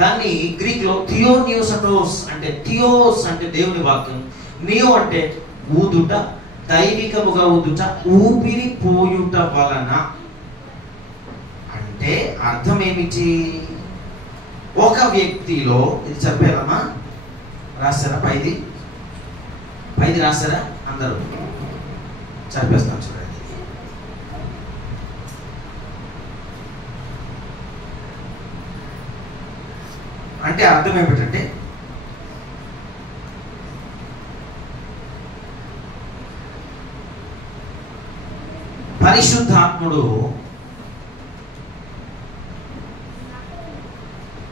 దాన్ని గ్రీక్లో థియోన్యూసటోస్ అంటే, థియోస్ అంటే దేవుని వాక్యం, నియో అంటే ఊదుట, దైవికముగా ఊదుట, ఊపిరి పోయుట వలన. అంటే అర్థం ఏమిటి? ఒక వ్యక్తిలో, ఇది చెప్పారమ్మా, రాస్తారా? పైది రాస్తారా? అందరూ చదివేస్తాను చూడండి. అంటే అర్థం ఏమిటంటే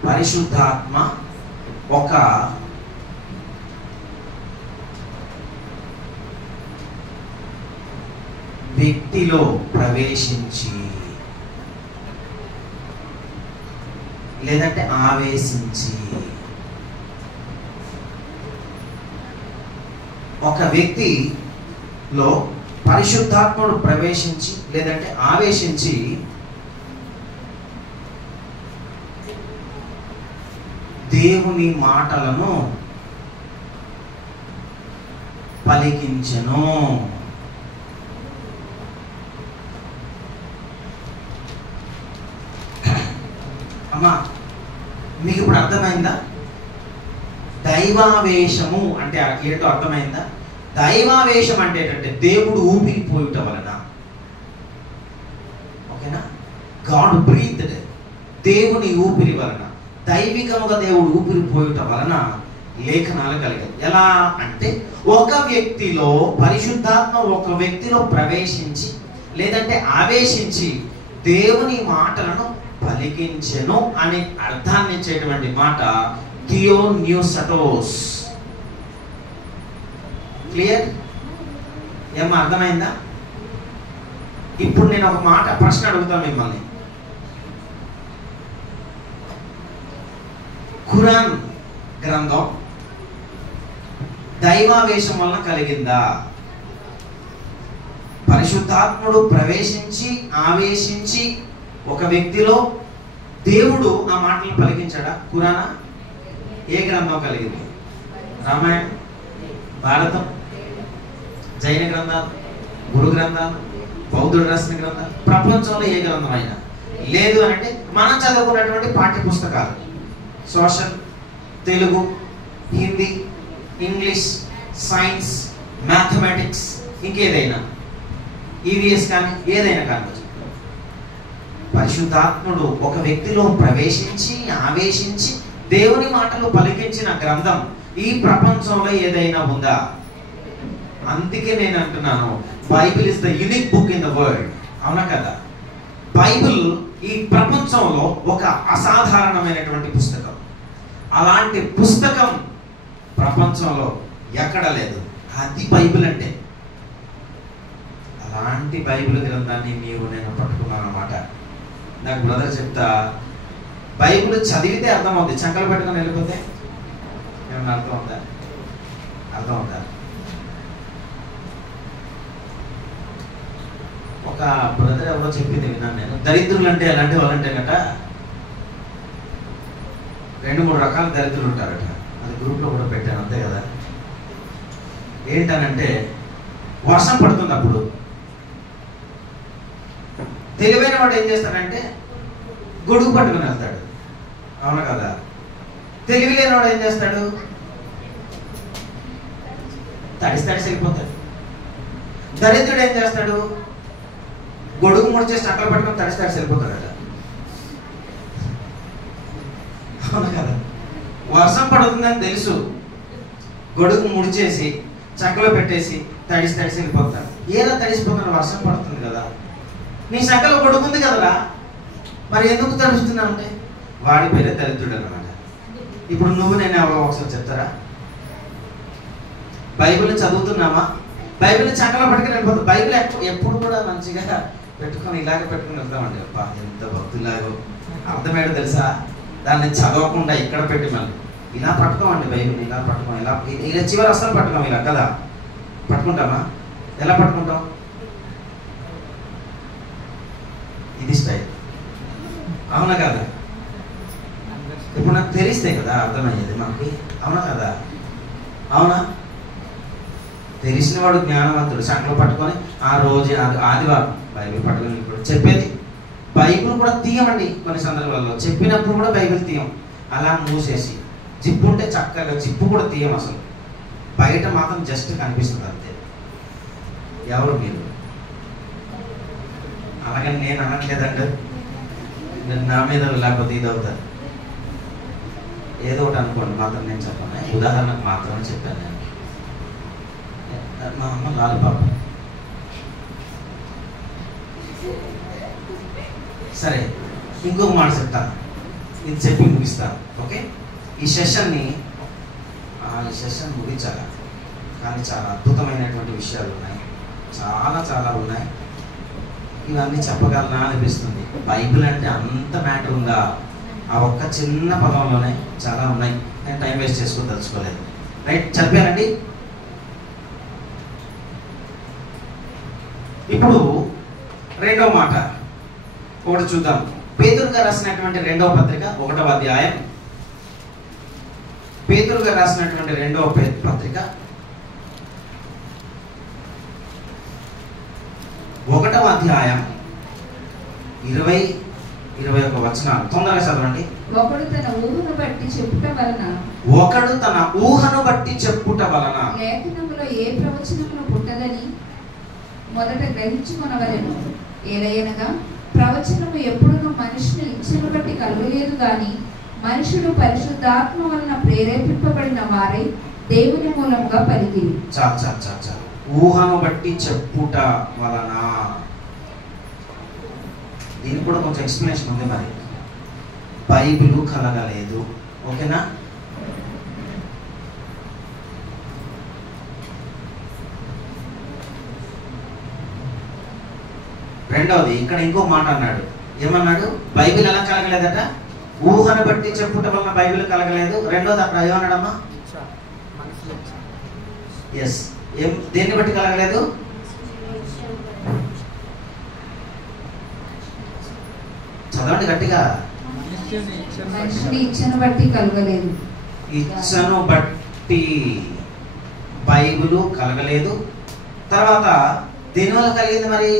పరిశుద్ధాత్మ ఒక వ్యక్తిలో ప్రవేశించి లేదంటే ఆవేశించి, ఒక వ్యక్తిలో పరిశుద్ధాత్ముడు ప్రవేశించి లేదంటే ఆవేశించి దేవుని మాటలను పలికించెను. అమ్మా, మీకు ఇప్పుడు అర్థమైందా? దైవావేశము అంటే ఏంటో అర్థమైందా? దైవావేశం అంటే ఏంటంటే దేవుడు ఊపిరిపోయుట వలన. ఓకేనా? గాడ్ బ్రీత్డ్, దేవుని ఊపిరి వలన, దైవికముగా దేవుడు ఊపిరిపోయుట వలన లేఖనాలు కలిగాయి. ఎలా అంటే ఒక వ్యక్తిలో పరిశుద్ధాత్మ ఒక వ్యక్తిలో ప్రవేశించి లేదంటే ఆవేశించి దేవుని మాటలను పలికించెను అనే అర్థాన్ని ఇచ్చేటువంటి మాట థియోన్యూసటోస్. క్లియర్? ఏమో అర్థమైందా? ఇప్పుడు నేను ఒక ప్రశ్న అడుగుతాను మిమ్మల్ని. ఖురాన్ గ్రంథం దైవావేశం వలన కలిగిందా? పరిశుద్ధాత్ముడు ప్రవేశించి ఆవేశించి ఒక వ్యక్తిలో దేవుడు ఆ మాటలు పలికించాడా? ఖురానా ఏ గ్రంథం కలిగింది? రామాయణం, భారతం, జైన గ్రంథాలు, గురు గ్రంథాలు, బౌద్ధుడు రాసిన గ్రంథాలు, ప్రపంచంలో ఏ గ్రంథం అయినా లేదు అని అంటే మనం చదువుకున్నటువంటి పాఠ్య పుస్తకాలు, social, Telugu, Hindi, English, science, mathematics, ఇంకేదైనా ఈవీఎస్ కానీ ఏదైనా కావచ్చు, పరిశుద్ధాత్ముడు ఒక వ్యక్తిలో ప్రవేశించి ఆవేశించి దేవుని మాటలు పలికించిన గ్రంథం ఈ ప్రపంచంలో ఏదైనా ఉందా? అందుకే నేను అంటున్నాను, Bible is the unique book in the world. అవునా కదా? బైబిల్ ఈ ప్రపంచంలో ఒక అసాధారణమైనటువంటి పుస్తకం. అలాంటి పుస్తకం ప్రపంచంలో ఎక్కడ లేదు. అది బైబిల్ అంటే. అలాంటి బైబిల్ గ్రంథాన్ని నేను పట్టుకున్నాను అన్నమాట. నాకు బ్రదర్ చెప్తా, బైబిల్ చదివితే అర్థమవుతుంది, చంకలు పెట్టుకొని వెళ్ళిపోతే ఏమన్నా అర్థం అవుతా? అర్థం అవుతా? ఒక బ్రదర్ ఎవరో చెప్పింది విన్నాను నేను. దరిద్రులు అంటే ఎలాంటి వాళ్ళంటే గట 2-3 రకాల దరిద్రులు ఉంటారట. అది గ్రూప్లో కూడా పెట్టాను, అంతే కదా. ఏంటనంటే వర్షం పడుతుంది, అప్పుడు తెలివైన వాడు ఏం చేస్తాడంటే గొడుగు పట్టుకుని వెళ్తాడు. అవునా కదా? తెలివి లేనివాడు ఏం చేస్తాడు? తడిసి వెళ్ళిపోతాడు. దరిద్రుడు ఏం చేస్తాడు? గొడుగు ముడిచేసి చక్కలు పట్టుకొని తడిసి వెళ్ళిపోతాడట. అవునా కదా? వర్షం పడుతుందని తెలుసు, గొడుగు ముడిచేసి చక్కలో పెట్టేసి తడిసి వెళ్ళిపోతాడు. ఏదో తడిసిపోతాడు, వర్షం పడుతుంది కదా, నీ చక్కలో గొడుగుంది కదరా, మరి ఎందుకు తడుస్తున్నావు అంటే వాడి పేరే దరిద్రుడు అన్నమాట. ఇప్పుడు నువ్వు నేను ఎవరో ఒకసారి చెప్తారా? బైబిల్ చదువుతున్నామా? బైబిల్ చక్కలో పట్టుకుని వెళ్ళిపోతాం. బైబిల్ ఎప్పుడు కూడా మంచిగా పెట్టుకొని ఇలాగే పెట్టుకుని వెళ్తామండి. అబ్బా ఎంత భక్తులాగో. అర్థమేటో తెలుసా? దాన్ని చదవకుండా ఇక్కడ పెట్టి మళ్ళీ ఇలా పట్టుకోమండి. బైబిల్ ఇలా పట్టుకోం, ఇలా చివరి అసలు పట్టుకోం, ఇలా కదా పట్టుకుంటామా? ఎలా పట్టుకుంటాం? ఇది స్టైల్. అవునా కదా? ఇప్పుడు నాకు తెలిస్తే కదా అర్థమయ్యేది మనకి. అవునా కదా? అవునా? తెలిసిన వాడు జ్ఞానవంతుడు. సంకలు పట్టుకొని ఆ రోజు ఆదివారం బైబిల్ పట్టుకొని ఇప్పుడు చెప్పేది. బైబిల్ కూడా తీయమండి కొన్ని సందర్భాల్లో. చెప్పినప్పుడు కూడా బైబిల్ తీయం, అలా మూసేసి. జిప్పు ఉంటే చక్కగా జిప్పు కూడా తీయం, అసలు బయట మాత్రం జస్ట్ కనిపిస్తుంది అంతే. ఎవరు మీరు? అలాగని నేను అనట్లేదండి, నా మీద లేకపోతే ఇది అవుతారు. ఏదో ఒకటి అనుకోండి, మాత్రం నేను చెప్పాను, ఉదాహరణకు మాత్రమే చెప్పాను నేను. మా అమ్మ లాలిపాప. సరే, ఇంకొక మాట చెప్తాను, ఇది చెప్పి ముగిస్తాను. ఓకే, ఈ సెషన్ ముగించాలి, కానీ చాలా అద్భుతమైనటువంటి విషయాలు ఉన్నాయి, చాలా ఉన్నాయి. ఇవన్నీ చెప్పగలనా అనిపిస్తుంది. బైబిల్ అంటే అంత మ్యాటర్ ఉందా? ఆ ఒక్క చిన్న పదంలోనే చాలా ఉన్నాయి. నేను టైం వేస్ట్ చేసుకుని తలుచుకోలేదు. రైట్, చదివానండి. ఇప్పుడు రెండవ మాట ఒకటి చూద్దాం. పేతురు గారు రాసినటువంటి 2వ పత్రిక 1వ అధ్యాయం. పేతురు గారు రాసినటువంటి 2వ పత్రిక 1వ అధ్యాయం 20-21 వచనాలు తొందరగా చదవండి. ఒకడు తన ఊహను బట్టి చెప్పుట వలన లేఖనములో ఏ ప్రవచనమును పుట్టదని మొదట గ్రహించుకొనవలెను. ఏలయనగా ప్రవచనము ఎప్పుడునూ మనుషుని ఇచ్చను బట్టి కలుగలేదు గాని మనుషుడు పరిశుద్ధాత్మ వలన ప్రేరేపింపబడిన వారై దేవుని మూలంగా పలికిరి. చా ఊహను బట్టి చెప్పుట వలన. దీనికి కూడా కొంచెం ఎక్స్ప్లెనేషన్ ఉంది. మరి బైబిల్ కలగలేదు, ఓకేనా? రెండవది ఇక్కడ ఇంకో మాట అన్నాడు. ఏమన్నాడు? బైబిల్ ఎలా కలగలేదట? ఊహను బట్టి చెప్పుట వలన బైబిల్ కలగలేదు. రెండోది అక్కడ ఏమన్నాడమ్మా? ఎస్, దేన్ని బట్టి కలగలేదు? చదవండి గట్టిగా. మనిషిని ఇచ్చను బట్టి కలగలేదు. ఇచ్చను బట్టి బైబిల్ కలగలేదు. తర్వాత దేనివల్ల కలిగింది మరి?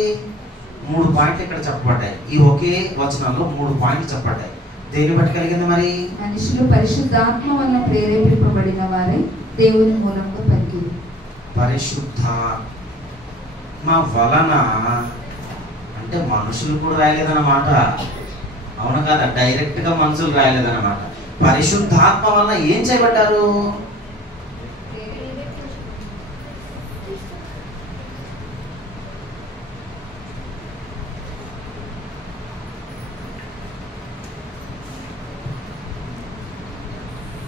3 పాయింట్లు ఇక్కడ చెప్పబడ్డాయి. ఈ ఒకే వచనంలో 3 పాయింట్లు చెప్పబడ్డాయి. దేన్ని బట్టి కలిగింది మరి? మనుషులు పరిశుద్ధాత్మ వలన ప్రేరేపింపబడిన వారే దేవుని మూలంగా పలికిరి. పరిశుద్ధాత్మ వలన అంటే మనుషులు కూడా రాయలేదన్నమాట. అవును కదా? డైరెక్ట్ గా మనుషులు రాయలేదన్నమాట. పరిశుద్ధాత్మ వలన ఏం చేయబడ్డారు?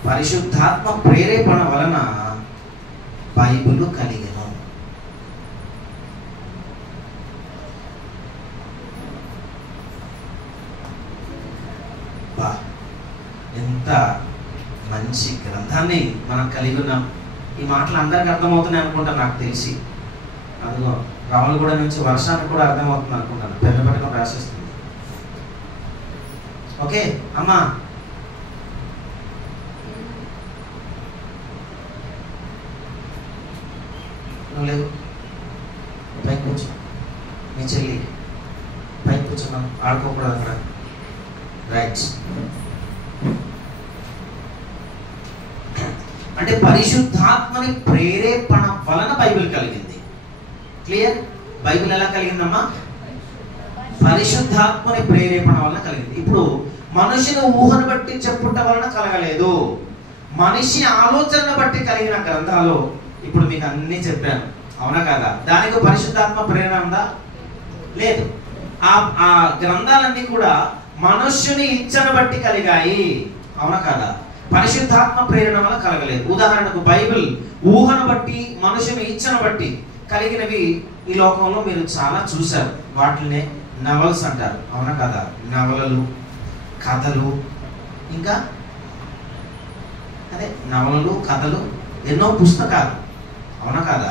పరిశుద్ధాత్మ ప్రేరేపణ వలన బైబిల్ కలిగెను. ఎంత మంచి గ్రంథాన్ని మనం కలిగి ఉన్నాం. ఈ మాటలు అందరికి అర్థమవుతున్నాయి అనుకుంటాను, నాకు తెలిసి. అదిగో రావులగూడ నుంచి వర్షానికి కూడా అర్థమవుతుంది అనుకుంటాను. పెద్ద పట్టణం రాసేస్తుంది. ఓకే అమ్మా, లేదు పైకి కూర్చో. మీ చెల్లి పైకి కూర్చున్నాం, ఆడుకోకూడదు అక్కడ. రైట్. అంటే పరిశుద్ధాత్మని ప్రేరేపణ వలన బైబిల్ కలిగింది. క్లియర్? బైబిల్ ఎలా కలిగిందమ్మా? పరిశుద్ధాత్మని ప్రేరేపణ వలన కలిగింది. ఇప్పుడు మనుషుని ఊహను బట్టి చెప్పుట వలన కలగలేదు. మనిషి ఆలోచనను బట్టి కలిగిన గ్రంథాలు ఇప్పుడు మీకు అన్ని చెప్పాను, అవునా కాదా? దానికి పరిశుద్ధాత్మ ప్రేరణ ఉందా? లేదు. ఆ గ్రంథాలన్నీ కూడా మనుష్యుని ఇచ్చను బట్టి కలిగాయి, అవునా కాదా? పరిశుద్ధాత్మ ప్రేరణ వల్ల కలగలేదు. ఉదాహరణకు బైబిల్ ఊహను బట్టి మనుషుని ఇచ్చను బట్టి కలిగినవి ఈ లోకంలో మీరు చాలా చూశారు. వాటినే నవల్స్ అంటారు, అవునా కాదా? నవలలు, కథలు, ఇంకా అదే నవలలు, కథలు, ఎన్నో పుస్తకాలు, అవునా కాదా?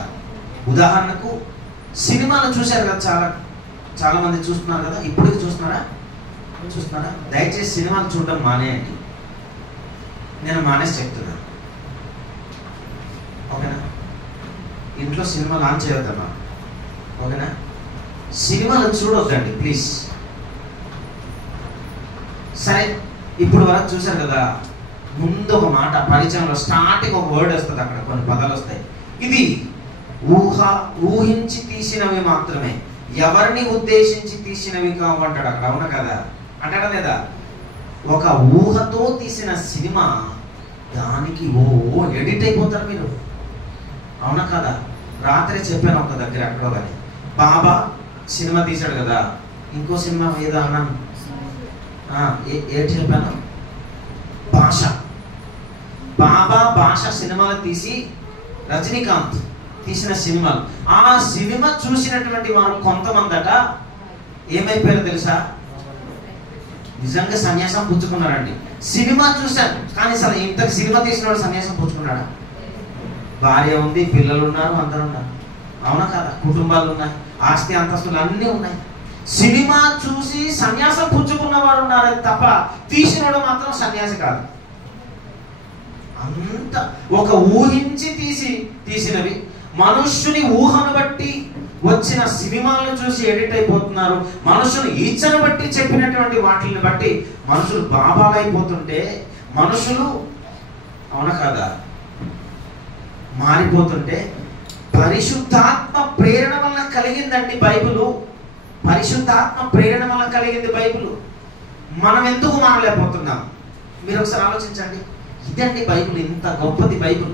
ఉదాహరణకు సినిమాలు చూశారు కదా, చాలా మంది చూస్తున్నారు కదా. ఇప్పటికి చూస్తున్నారా? దయచేసి సినిమాలు చూడడం మానేయండి. నేను మానేసి చెప్తున్నాను, ఓకేనా? ఇంట్లో సినిమా లాంచ్ చేయొద్దమ్మా, ఓకేనా? సినిమాలు చూడొద్దండి ప్లీజ్. సరే, ఇప్పుడు వరకు చూశారు కదా. ముందు ఒక మాట పరిచయంలో స్టార్టింగ్ ఒక వర్డ్ వస్తుంది, అక్కడ కొన్ని పదాలు వస్తాయి. ఇది ఊహించి తీసినవి మాత్రమే, ఎవరిని ఉద్దేశించి తీసినవి కావు అంటాడు అక్కడ, అవునా కదా? అంటాడా లేదా? ఒక ఊహతో తీసిన సినిమా, దానికి ఎడిట్ అయిపోతారు మీరు, అవునా కదా? రాత్రి చెప్పాను ఒక దగ్గర ఎక్కడో కానీ, బాబా సినిమా తీశాడు కదా. ఇంకో సినిమా ఏదో అన్నాను, ఏంటి చెప్పాను? భాష. బాబా భాష సినిమాలు తీసి రజనీకాంత్ తీసిన సినిమాలు, ఆ సినిమా చూసినటువంటి వారు కొంతమందట ఏమైపోయారో తెలుసా? నిజంగా సన్యాసం పుచ్చుకున్నారండి. సినిమా చూశాను కానీ ఇంతకు సినిమా తీసిన వాడు సన్యాసం పుచ్చుకున్నాడా? భార్య ఉంది, పిల్లలు ఉన్నారు, అందరూ ఉన్నారు, అవునా కదా? కుటుంబాలు ఉన్నాయి, ఆస్తి అంతస్తులు అన్నీ ఉన్నాయి. సినిమా చూసి సన్యాసం పుచ్చుకున్న వారు ఉన్నారు తప్ప తీసినోడు మాత్రం సన్యాసి కాదు. అంత ఒక ఊహించి తీసినవి, మనుష్యుని ఊహను బట్టి వచ్చిన సినిమాలను చూసి ఎడిట్ అయిపోతున్నారు. మనుషులు ఈచ్చను బట్టి చెప్పినటువంటి వాటిని బట్టి మనుషులు బాబాలైపోతుంటే, మనుషులు, అవునా కాదా, మారిపోతుంటే పరిశుద్ధాత్మ ప్రేరణ వల్ల కలిగిందండి బైబిల్. పరిశుద్ధాత్మ ప్రేరణ వల్ల కలిగింది బైబిల్. మనం ఎందుకు మారలేకపోతున్నాం? మీరు ఒకసారి ఆలోచించండి. ఇదండి బైబిల్, ఇంత గొప్పది బైబిల్.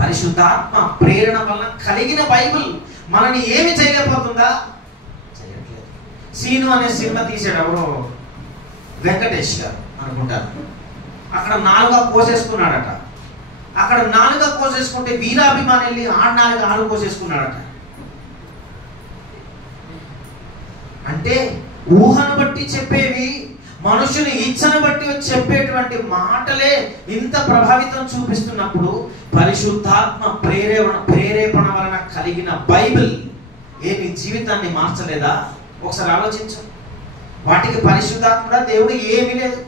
పరిశుద్ధాత్మ ప్రేరణ వల్ల కలిగిన బైబిల్ మనని ఏమి చేయలేకపోతుందా? చేయట్లేదు. సీను అనే సినిమా తీసాడు ఎవరో, వెంకటేష్ గారు అనుకుంటారు. అక్కడ 4గా కోసేసుకున్నాడట. అక్కడ 4గా కోసేసుకుంటే వీరాభిమాని వెళ్ళి 4 కోసేసుకున్నాడట. అంటే ఊహను బట్టి చెప్పేవి, మనుషుని ఇచ్చను బట్టి చెప్పేటువంటి మాటలే ఇంత ప్రభావితం చూపిస్తున్నప్పుడు పరిశుద్ధాత్మ ప్రేరేపణ వలన కలిగిన బైబిల్ ఏమి జీవితాన్ని మార్చలేదా? ఒకసారి ఆలోచించు. వాటికి పరిశుద్ధాత్మ దేవుడు ఏమీ లేదు,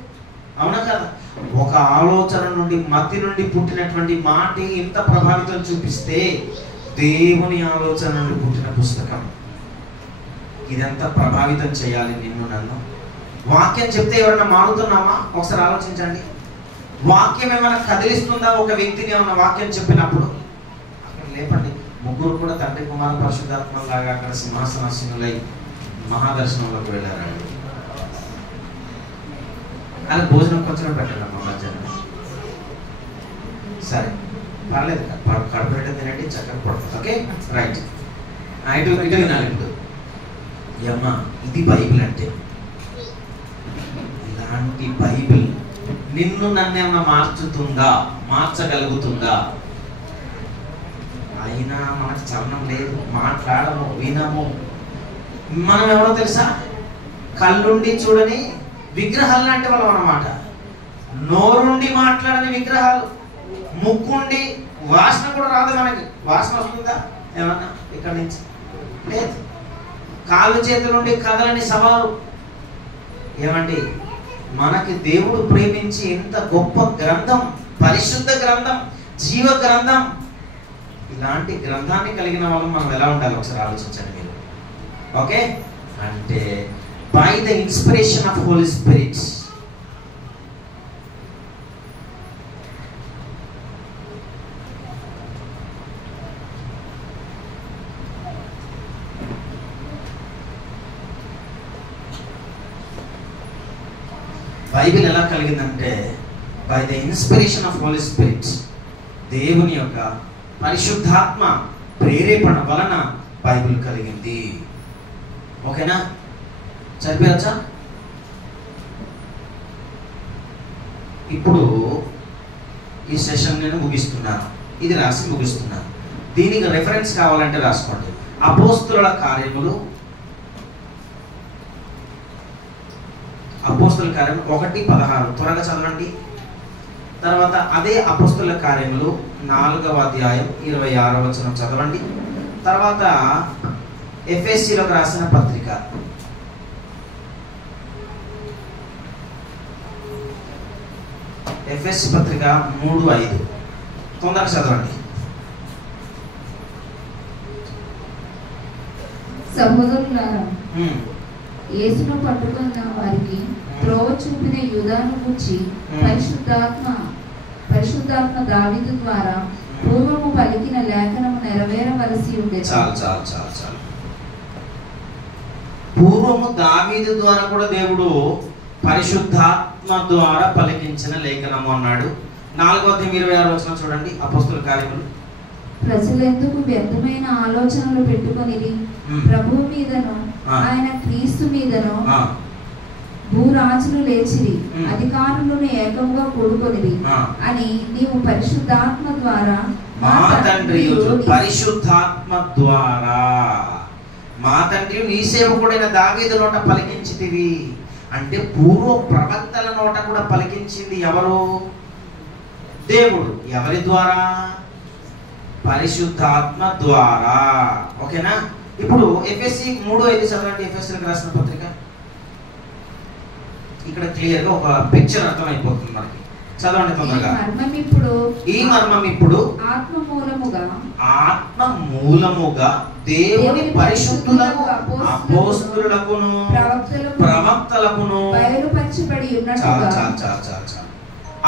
అవునా కదా? ఒక ఆలోచన నుండి మతి నుండి పుట్టినటువంటి మాట ఇంత ప్రభావితం చూపిస్తే దేవుని ఆలోచన నుండి పుట్టిన పుస్తకం ఇదంతా ప్రభావితం చేయాలి నిన్ను నన్ను. వాక్యం చెప్తే ఎవరైనా మారుతున్నామా? ఒకసారి ఆలోచించండి. వాక్యం ఏమైనా కదిలిస్తుందా ఒక వ్యక్తిని? ఏమైనా వాక్యం చెప్పినప్పుడు అక్కడ లేపండి, ముగ్గురు కూడా తండ్రి కుమార పరిశుద్ధాత్మ లాగా అక్కడ సింహాసనాసీనులై మహాదర్శనంలోకి వెళ్ళారండి. అలా భోజనం కొంచెం పెట్టండి అమ్మ మధ్యాహ్నం. సరే పర్లేదు, కడుపు పెట్టడం తినండి, చక్కగా పడుతుంది. Okay right. ఇటు వినాలి. ఇప్పుడు అమ్మ ఇది బైబిల్ అంటే. ఇలాంటి బైబిల్ నిన్ను నన్నేమన్నా మార్చుతుందా? మార్చగలుగుతుందా? అయినా మనకు చలనం లేదు, మాట్లాడము, వినము. మనం ఎవరో తెలుసా? కళ్ళుండి చూడని విగ్రహాలు లాంటి వాళ్ళం అన్నమాట. నోరుండి మాట్లాడని విగ్రహాలు, ముక్కుండి వాసన కూడా రాదు మనకి. వాసన వస్తుందా ఏమన్నా ఇక్కడి నుంచి? లేదు. కాళ్ళు చేతులుండి కదలని సవాలు. ఏమండి, మనకి దేవుడు ప్రేమించి ఎంత గొప్ప గ్రంథం, పరిశుద్ధ గ్రంథం, జీవ గ్రంథం. ఇలాంటి గ్రంథాన్ని కలిగిన వాళ్ళు మనం ఎలా ఉండాలి ఒకసారి ఆలోచించండి మీరు. ఓకే, అంటే by the inspiration of Holy Spirit. Bible ఎలా కలిగిందంటే by the inspiration of Holy Spirit. దేవుని యొక్క పరిశుద్ధాత్మ ప్రేరేపణ వలన బైబిల్ కలిగింది. ఓకేనా? చదివేయచ్చా? ఇప్పుడు ఈ సెషన్ నేను ముగిస్తున్నాను, ఇది రాసి ముగిస్తున్నాను. దీనికి రెఫరెన్స్ కావాలంటే రాసుకోండి. అపోస్తుల కార్యములు, అపోస్తుల కార్యములు 1:16 త్వరగా చదవండి. తర్వాత అదే అపోస్తుల కార్యములు 4వ అధ్యాయం 26వ వచనం చదవండి. తర్వాత ఎఫెసీలకు రాసిన పత్రిక ఎఫెసీ పత్రిక 3:5 తొందరగా చదవండి. సహోదరులారా, యేసును పట్టుకున్న వారికి త్రోవ చూపిన యూదాను గూర్చి పరిశుద్ధాత్మ దావీదు ద్వారా పూర్వము పలికిన లేఖనము నెరవేరవలసి ఉండేది. చాలు. పూర్వము దావీదు ద్వారా కూడా దేవుడు పరిశుద్ధాత్మ ద్వారా పలికించిన లేఖనము అన్నాడు. 4:26 వచనం చూడండి. అపోస్తుల కార్యములు. ప్రజలెందుకు వ్యర్థమైన ఆలోచనలు పెట్టుకొనిరి, ప్రభువు మీదను ఆయన క్రీస్తు మీదను భూరాజులు లేచిరి, అధికారులను ఏకముగా కూడుకొనిరి అని నీవు పరిశుద్ధాత్మ ద్వారా మా తండ్రి పరిశుద్ధాత్మ ద్వారా మా తండ్రి నీ సేవకుడైన దావీదు నోట పలికించితివి. అంటే పూర్వ ప్రవక్తల నోట కూడా పలికించింది ఎవరు? దేవుడు. ఎవరి ద్వారా? పరిశుద్ధాత్మ ద్వారా. ఓకేనా? ఇప్పుడు ఎఫెసీ 3:5 చదవండి. ఎఫెసీలకు రాసిన పత్రిక. ఇక్కడ క్లియర్ గా ఒక పిక్చర్ అర్థమైపోతుంది మనకి. చదవండి తొందరగా. ఈ మర్మం ఇప్పుడు ఆత్మ మూలముగా దేవుని పరిశుద్ధులకు అపోస్తలులకును ప్రవక్తలకును బయలుపరచబడి ఉన్నట్టుగా.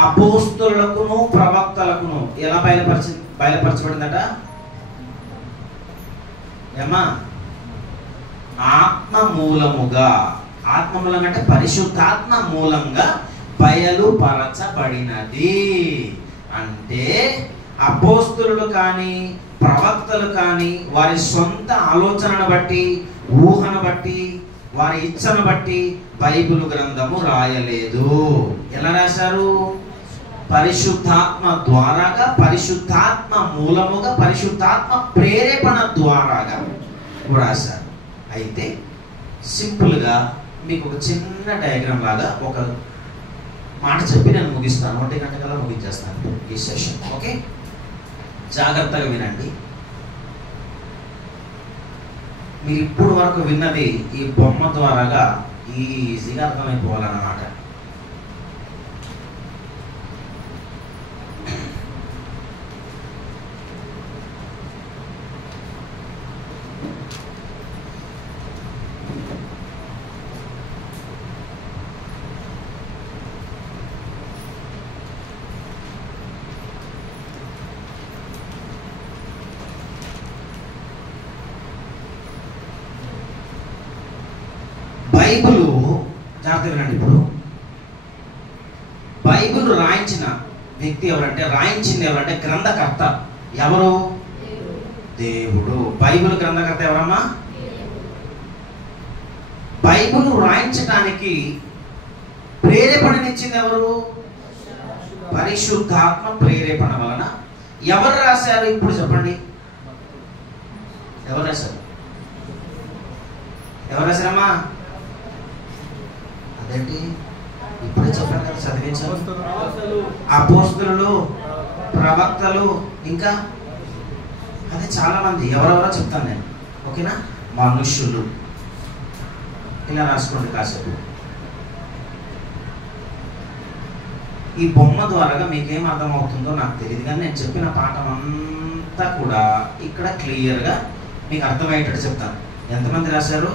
అపోస్తలులకును ప్రవక్తలకును ఎలా బయలుపరచబడిందట? ఏమా? ఆత్మ మూలముగా. ఆత్మ మూలంగా అంటే పరిశుద్ధాత్మ మూలంగా బయలుపరచబడినది. అంటే అపోస్తలులు కానీ ప్రవక్తలు కానీ వారి సొంత ఆలోచనను బట్టి, ఊహను బట్టి, వారి ఇచ్చను బట్టి బైబిల్ గ్రంథము రాయలేదు. ఎలా రాశారు? పరిశుద్ధాత్మ ద్వారాగా, పరిశుద్ధాత్మ మూలముగా, పరిశుద్ధాత్మ ప్రేరేపణ ద్వారాగా రాశారు. అయితే సింపుల్గా మీకు ఒక చిన్న డయాగ్రామ్ లాగా ఒక మాట చెప్పి నేను ముగిస్తాను. 1 గంట కల్లా ముగించేస్తాను ఈ సెషన్. ఓకే, జాగ్రత్తగా వినండి. మీరు ఇప్పుడు వరకు విన్నది ఈ బొమ్మ ద్వారాగా ఈజీగా అర్థమైపోవాలన్నమాట. బైబిల్ జాగ్రత్త వినండి. ఇప్పుడు బైబిల్ రాయించిన వ్యక్తి ఎవరంటే, రాయించింది ఎవరంటే గ్రంథకర్త. ఎవరు? దేవుడు. బైబిల్ గ్రంథకర్త ఎవరమ్మా? బైబిల్ రాయించడానికి ప్రేరేపణనిచ్చింది ఎవరు? పరిశుద్ధాత్మ ప్రేరేపణ వలన. ఎవరు రాశారు ఇప్పుడు చెప్పండి? ఎవరు రాశారు? ఎవరు రాశారమ్మా? అదేంటి ఇప్పుడే చెప్పాను కదా, చదివించారు. అపోస్తలులు, ప్రవక్తలు, ఇంకా అదే చాలా మంది. ఎవరెవరో చెప్తాను నేను. ఓకేనా? మనుష్యులు. ఇలా రాసుకోండి కాసేపు. ఈ బొమ్మ ద్వారా మీకేం అర్థమవుతుందో నాకు తెలియదు, కానీ నేను చెప్పిన పాఠం అంతా కూడా ఇక్కడ క్లియర్గా మీకు అర్థమయ్యేటట్టు చెప్తాను. ఎంతమంది రాశారు?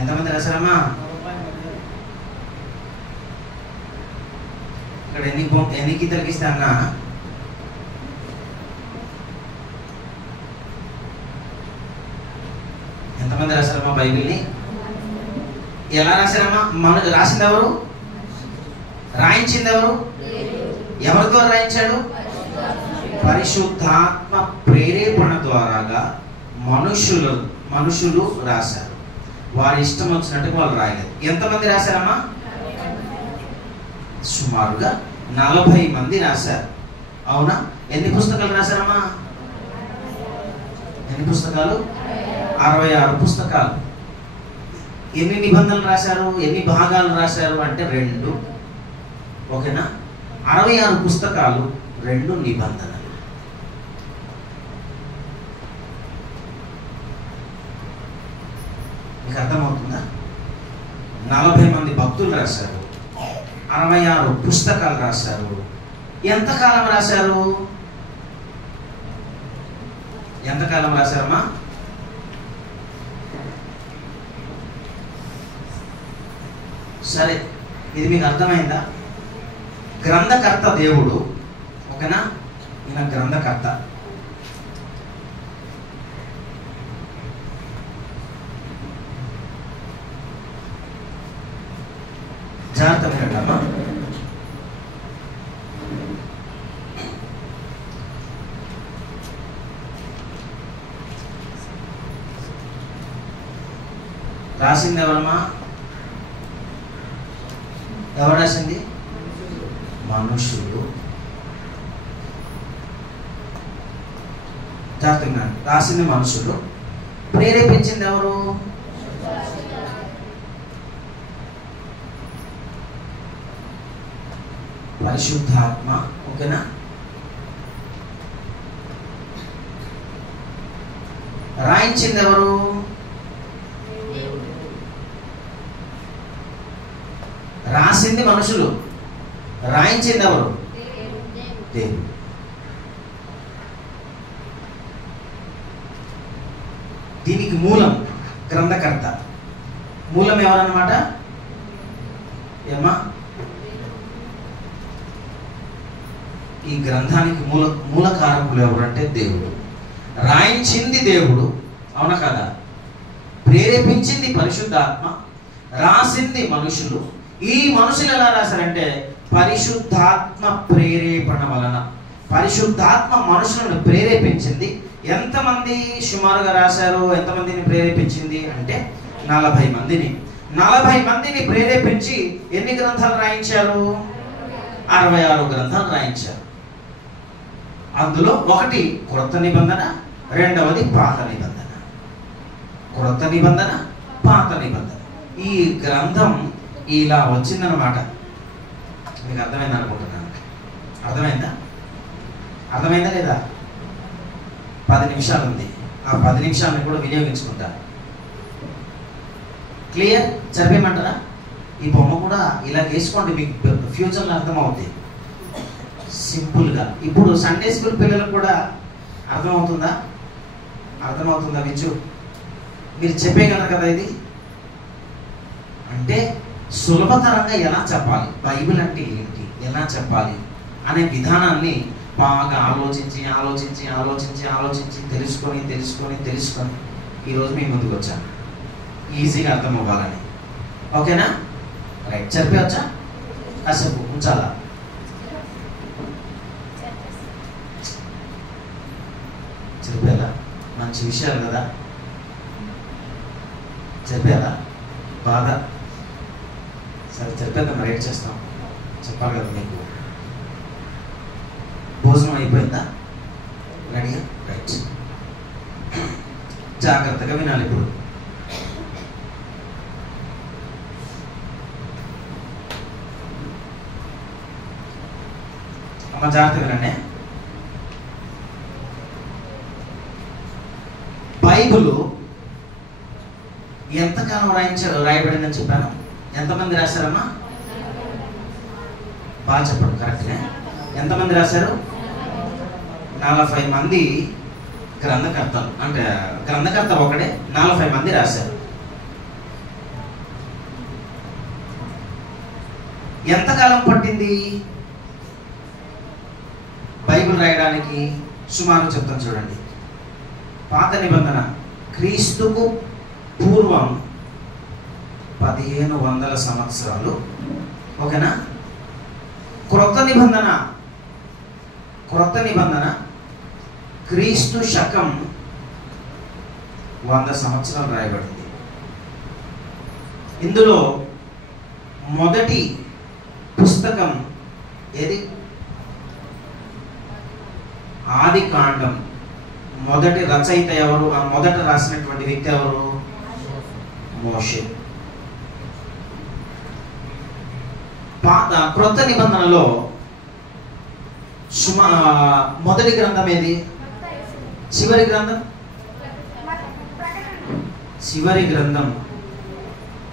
ఎంతమంది రాశారమ్మా? ఇక్కడ ఎన్ని గీతలకి ఇస్తే అన్నా? ఎంతమంది రాశారమ్మా బైబిల్ని? ఎలా రాశారమ్మా? రాసింది ఎవరు? రాయించింది ఎవరు? ఎవరి ద్వారా రాయించాడు? పరిశుద్ధాత్మ ప్రేరేపణ ద్వారాగా మనుషులు రాశారు. వారి ఇష్టం వచ్చినట్టుగా వాళ్ళు రాయలేదు. ఎంతమంది రాశారమ్మా? సుమారుగా 40 మంది రాశారు. అవునా? ఎన్ని పుస్తకాలు రాశారమ్మా? ఎన్ని పుస్తకాలు? 66 పుస్తకాలు. ఎన్ని నిబంధనలు రాశారు? ఎన్ని భాగాలు రాశారు అంటే 2. ఓకేనా? 66 పుస్తకాలు, 2 నిబంధనలు. మీకు అర్థమవుతుందా? 40 మంది భక్తులు రాశారు, 66 పుస్తకాలు రాశారు. ఎంతకాలం రాశారు? ఎంతకాలం రాశారమ్మా? సరే, ఇది మీకు అర్థమైందా? గ్రంథకర్త దేవుడు. ఓకేనా? ఈయన గ్రంథకర్త. జాగ్రత్త వినండమ్మా. రాసింది ఎవరమ్మా? ఎవరు రాసింది? మనుషులు. జాగ్రత్తగా రాసింది మనుషులు. ప్రేరేపించింది ఎవరు? పరిశుద్ధాత్మ. ఓకేనా? రాయించింది ఎవరు? రాసింది మనుషులు, రాయించింది ఎవరు? దేవుడు. దీనికి మూలం గ్రంథకర్త. మూలం ఎవరన్నమాట? ఏమ్మా? ఈ గ్రంథానికి మూలకారకులు ఎవరంటే దేవుడు. రాయించింది దేవుడు. అవునా కదా? ప్రేరేపించింది పరిశుద్ధాత్మ, రాసింది మనుషులు. ఈ మనుషులు ఎలా రాశారంటే పరిశుద్ధాత్మ ప్రేరేపణ వలన. పరిశుద్ధాత్మ మనుషులను ప్రేరేపించింది. ఎంతమంది సుమారుగా రాశారు? ఎంతమందిని ప్రేరేపించింది అంటే 40 మందిని. 40 మందిని ప్రేరేపించి ఎన్ని గ్రంథాలు రాయించారు? 66 గ్రంథాలు రాయించారు. అందులో ఒకటి కొత్త నిబంధన, రెండవది పాత నిబంధన. క్రొత్త నిబంధన, పాత నిబంధన. ఈ గ్రంథం ఇలా వచ్చిందనమాట. మీకు అర్థమైంది అనుకుంటున్నాను. అర్థమైందా లేదా? 10 నిమిషాలు ఉంది. ఆ 10 నిమిషాలను కూడా వినియోగించుకుంటాను. క్లియర్? చదివేయమంటారా? ఈ బొమ్మ కూడా ఇలా వేసుకోండి, మీకు ఫ్యూచర్లో అర్థమవుతుంది సింపుల్గా. ఇప్పుడు సండే స్కూల్ పిల్లలకు కూడా అర్థమవుతుందా విచ్చు? మీరు చెప్పేయగలరు కదా ఇది? అంటే సులభతరంగా ఎలా చెప్పాలి, బైబిల్ అంటే ఏంటి, ఎలా చెప్పాలి అనే విధానాన్ని బాగా ఆలోచించి తెలుసుకొని ఈరోజు మీ ముందుకు వచ్చాను, ఈజీగా అర్థం అవ్వాలని. ఓకేనా? రైట్. చెప్పవచ్చా? కాసేపు ఉంచాలా? చెప్పేలా? మంచి విషయాలు కదా, చెప్పేలా బాగా. సరే చెప్పేద్దాం, రైట్ చేస్తాం. చెప్పాలి కదా మీకు. భోజనం అయిపోయిందా? రెడీగా? రైట్. జాగ్రత్తగా వినాలి ఇప్పుడు. అమ్మ జాగ్రత్త వినండి. బైబిల్ ఎంతకాలం రాయబడిందని చెప్పాను? ఎంతమంది రాశారమ్మా? బాగా చెప్పండి కరెక్ట్గా. ఎంతమంది రాశారు? 40 మంది గ్రంథకర్తలు. అంటే గ్రంథకర్త ఒకడే, 40 మంది రాశారు. ఎంతకాలం పట్టింది బైబిల్ రాయడానికి? సుమారు చెప్తాను చూడండి. పాత నిబంధన క్రీస్తుకు పూర్వం 1500 సంవత్సరాలు. ఓకేనా? క్రొత్త నిబంధన క్రీస్తు శకం 100 సంవత్సరాలు రాయబడింది. ఇందులో మొదటి పుస్తకం ఏది? ఆది కాండం. మొదటి రచయిత ఎవరు? ఆ మొదట రాసినటువంటి వ్యక్తి ఎవరు? మోషే. క్రొత్త నిబంధనలో మొదటి గ్రంథం ఏది? చివరి గ్రంథం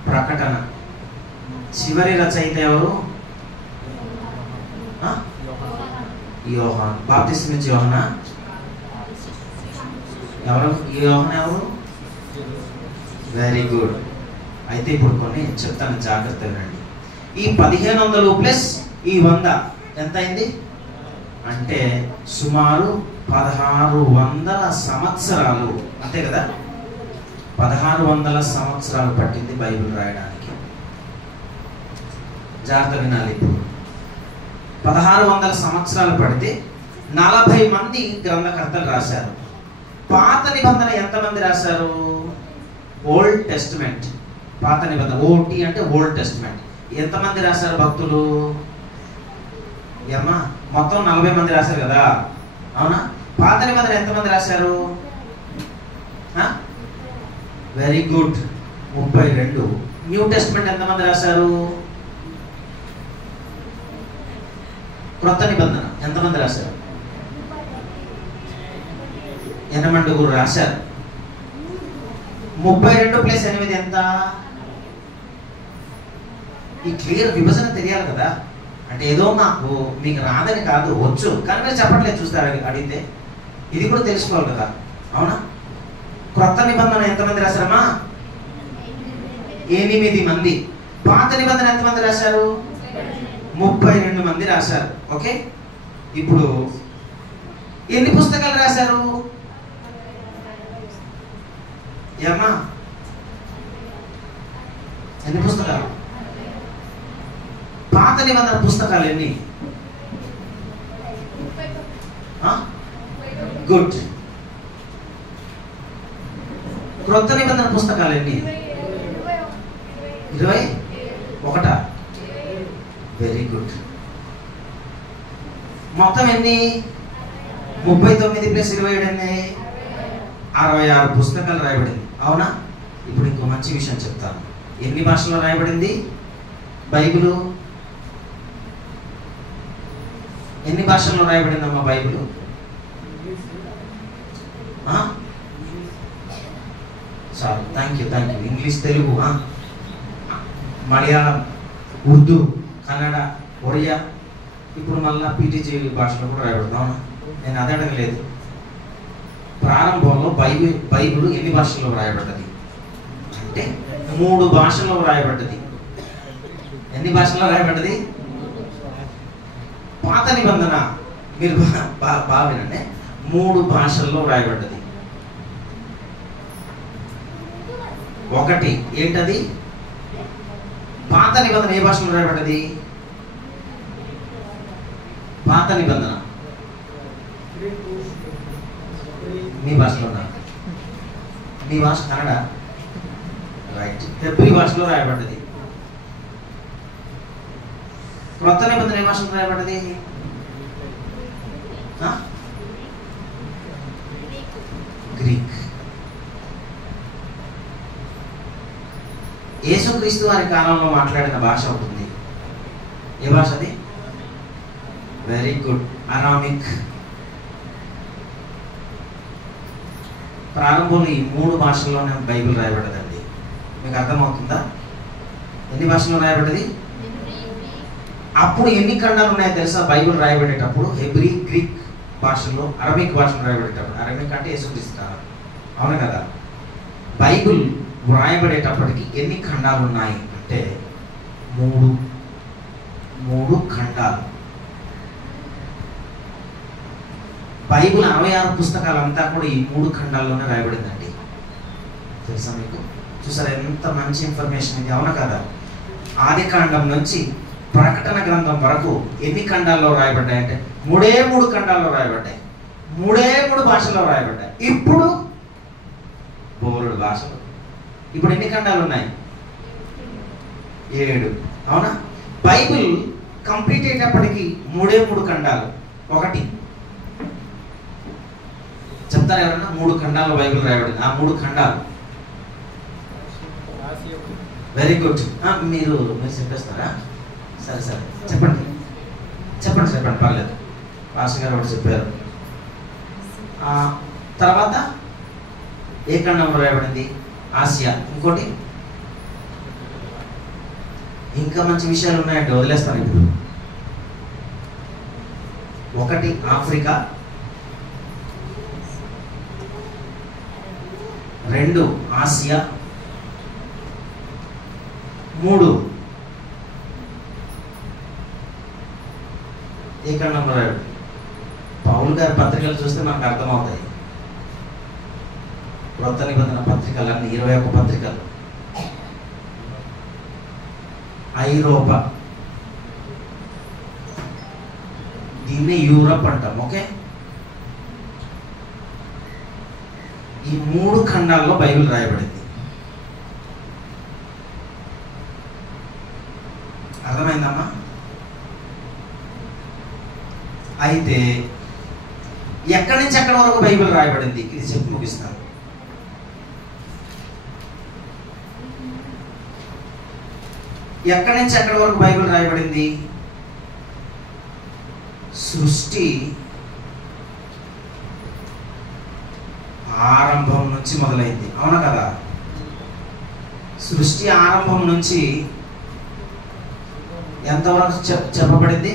ప్రకటన. చివరి రచయిత ఎవరు? యోహాను. బాప్తిస్మం ఇచ్చే యోహానా? యోహాను ఎవరు? Very good. అయితే ఇప్పుడు కొన్ని చెప్తాను, జాగ్రత్త వినండి. ఈ 1500 ప్లస్ ఈ 100 ఎంత అయింది అంటే సుమారు 1600 సంవత్సరాలు. అంతే కదా? 1600 సంవత్సరాలు పట్టింది బైబిల్ రాయడానికి. జాగ్రత్త వినాలి. ఇప్పుడు 1600 సంవత్సరాలు పడితే 40 మంది గ్రంథకర్తలు రాశారు. పాత నిబంధన ఎంతమంది రాశారు? Old testament. పాత నిబంధన ఓటీ అంటే ఓల్డ్ టెస్టిమెంట్. ఎంతమంది రాశారు భక్తులు? ఏమ్మా మొత్తం 40 మంది రాశారు కదా, అవునా? పాత నిబంధన ఎంతమంది రాశారు? Very good, 32. న్యూ టెస్టిమెంట్ ఎంతమంది రాశారు? క్రొత్త నిబంధన ఎంతమంది రాశారు? 8 రాశారు. 32 + 8 ఎంత? ఈ క్లియర్ విభజన తెలియాలి కదా. అంటే ఏదో మీకు రాదని కాదు, వచ్చు, కానీ మీరు చెప్పట్లేదు. చూస్తారు అడిగితే ఇది కూడా తెలుసుకోవాలి కదా, అవునా? క్రొత్త నిబంధన ఎంతమంది రాశారమ్మా? 8 మంది. పాత నిబంధన ఎంతమంది రాశారు? 32 మంది రాశారు. ఓకే, ఇప్పుడు ఎన్ని పుస్తకాలు రాశారు? ఏమ్మా ఎన్ని పుస్తకాలు? పాత నిబంధన పుస్తకాలు ఎన్ని? గుడ్. క్రొత్త నిబంధన పుస్తకాలు ఎన్ని? 21. Very good. మొత్తం ఎన్ని? 39 + 27 ఎన్ని? 66 పుస్తకాలు రాయబడింది, అవునా? ఇప్పుడు ఇంకో మంచి విషయం చెప్తాను. ఎన్ని భాషల్లో రాయబడింది బైబిలు? ఎన్ని భాషల్లో రాయబడిందమ్మా బైబిలు? చాలు, thank you. English, Telugu, Malayalam, Urdu, Kannada, Oriya, ఇప్పుడు మళ్ళీ పీటీజీ భాషలో కూడా రాయబడుతుంది, అవునా? నేను అది అడగలేదు. ప్రారంభంలో బైబిల్ ఎన్ని భాషల్లో రాయబడ్డది అంటే 3 భాషల్లో రాయబడ్డది. ఎన్ని భాషల్లో రాయబడ్డది? పాత నిబంధన మీరు బాగా వినండి, 3 భాషల్లో రాయబడ్డది. ఒకటి ఏంటది? పాత నిబంధన ఏ భాషలో రాయబడ్డది? పాత నిబంధన మీ భాషలో ఉన్నా? మీ భాష కన్నడ, రైట్. హెబ్రీ భాషలో రాయబడ్డది. క్రొత్త నిబంధన ఏ భాషలో రాయబడ్డది? గ్రీక్. యేసుక్రీస్తు వారి కాలంలో మాట్లాడిన భాష ఉంటుంది. ఏ భాష అది? Very good, Aramaic. ప్రారంభంలో ఈ 3 భాషల్లోనే బైబిల్ రాయబడ్డదండి. మీకు అర్థమవుతుందా? ఎన్ని భాషల్లో రాయబడ్డది? అప్పుడు ఎన్ని ఖండాలు ఉన్నాయో తెలుసా బైబిల్ రాయబడేటప్పుడు? హెబ్రీ, గ్రీక్ భాషల్లో, అరమిక్ భాషలో రాయబడేటప్పుడు. అరమిక్ అంటే యేసుక్రీస్తు కాలం, అవును కదా? బైబిల్ వ్రాయబడేటప్పటికి ఎన్ని ఖండాలు ఉన్నాయి అంటే 3 ఖండాలు. బైబిల్ 66 పుస్తకాలంతా కూడా ఈ 3 ఖండాల్లోనే రాయబడిందండి. తెలుసా మీకు? చూసారా ఎంత మంచి ఇన్ఫర్మేషన్ ఇది, అవునా కదా? ఆది కాండం నుంచి ప్రకటన గ్రంథం వరకు ఎన్ని ఖండాల్లో రాయబడ్డాయి అంటే 3 ఖండాల్లో రాయబడ్డాయి, 3 భాషల్లో రాయబడ్డాయి. ఇప్పుడు బోలుడు భాషలు. ఇప్పుడు ఎన్ని ఖండాలు ఉన్నాయి? 7, అవునా? బైబిల్ కంప్లీట్ అయ్యేటప్పటికి 3 ఖండాలు. ఒకటి చెప్తారు ఎవరన్నా? 3 ఖండాల్లో బైబిల్ రాయబడింది. ఆ 3 ఖండాలు వెరీ గుడ్. మీరు చెప్పేస్తారా? సరే చెప్పండి పర్లేదు. రాష్ట్ర గారు ఒకటి చెప్పారు. తర్వాత ఏ ఖండంలో రాయబడింది? ఆసియా. ఇంకోటి ఇంకా మంచి విషయాలు ఉన్నాయంటే వదిలేస్తాను ఇప్పుడు. ఒకటి ఆఫ్రికా, 2 ఆసియా, 3 ఏ ఖండంలో రాయబడింది? పౌలు గారి పత్రికలు చూస్తే మనకు అర్థమవుతాయి. క్రొత్త నిబంధన పత్రికలన్నీ 21 పత్రికలు. ఐరోపా, దీన్ని యూరప్ అంటాం, ఓకే? ఈ 3 ఖండాల్లో బైబిల్ రాయబడింది. అర్థమైందమ్మా? అయితే ఎక్కడి నుంచి ఎక్కడి వరకు బైబిల్ రాయబడింది ఇది చెప్పి ముగిస్తాను. ఎక్కడి నుంచి ఎక్కడి వరకు బైబిల్ రాయబడింది? సృష్టి ఆరంభం నుంచి మొదలైంది, అవునా కదా? సృష్టి ఆరంభం నుంచి ఎంతవరకు చెప్పబడింది?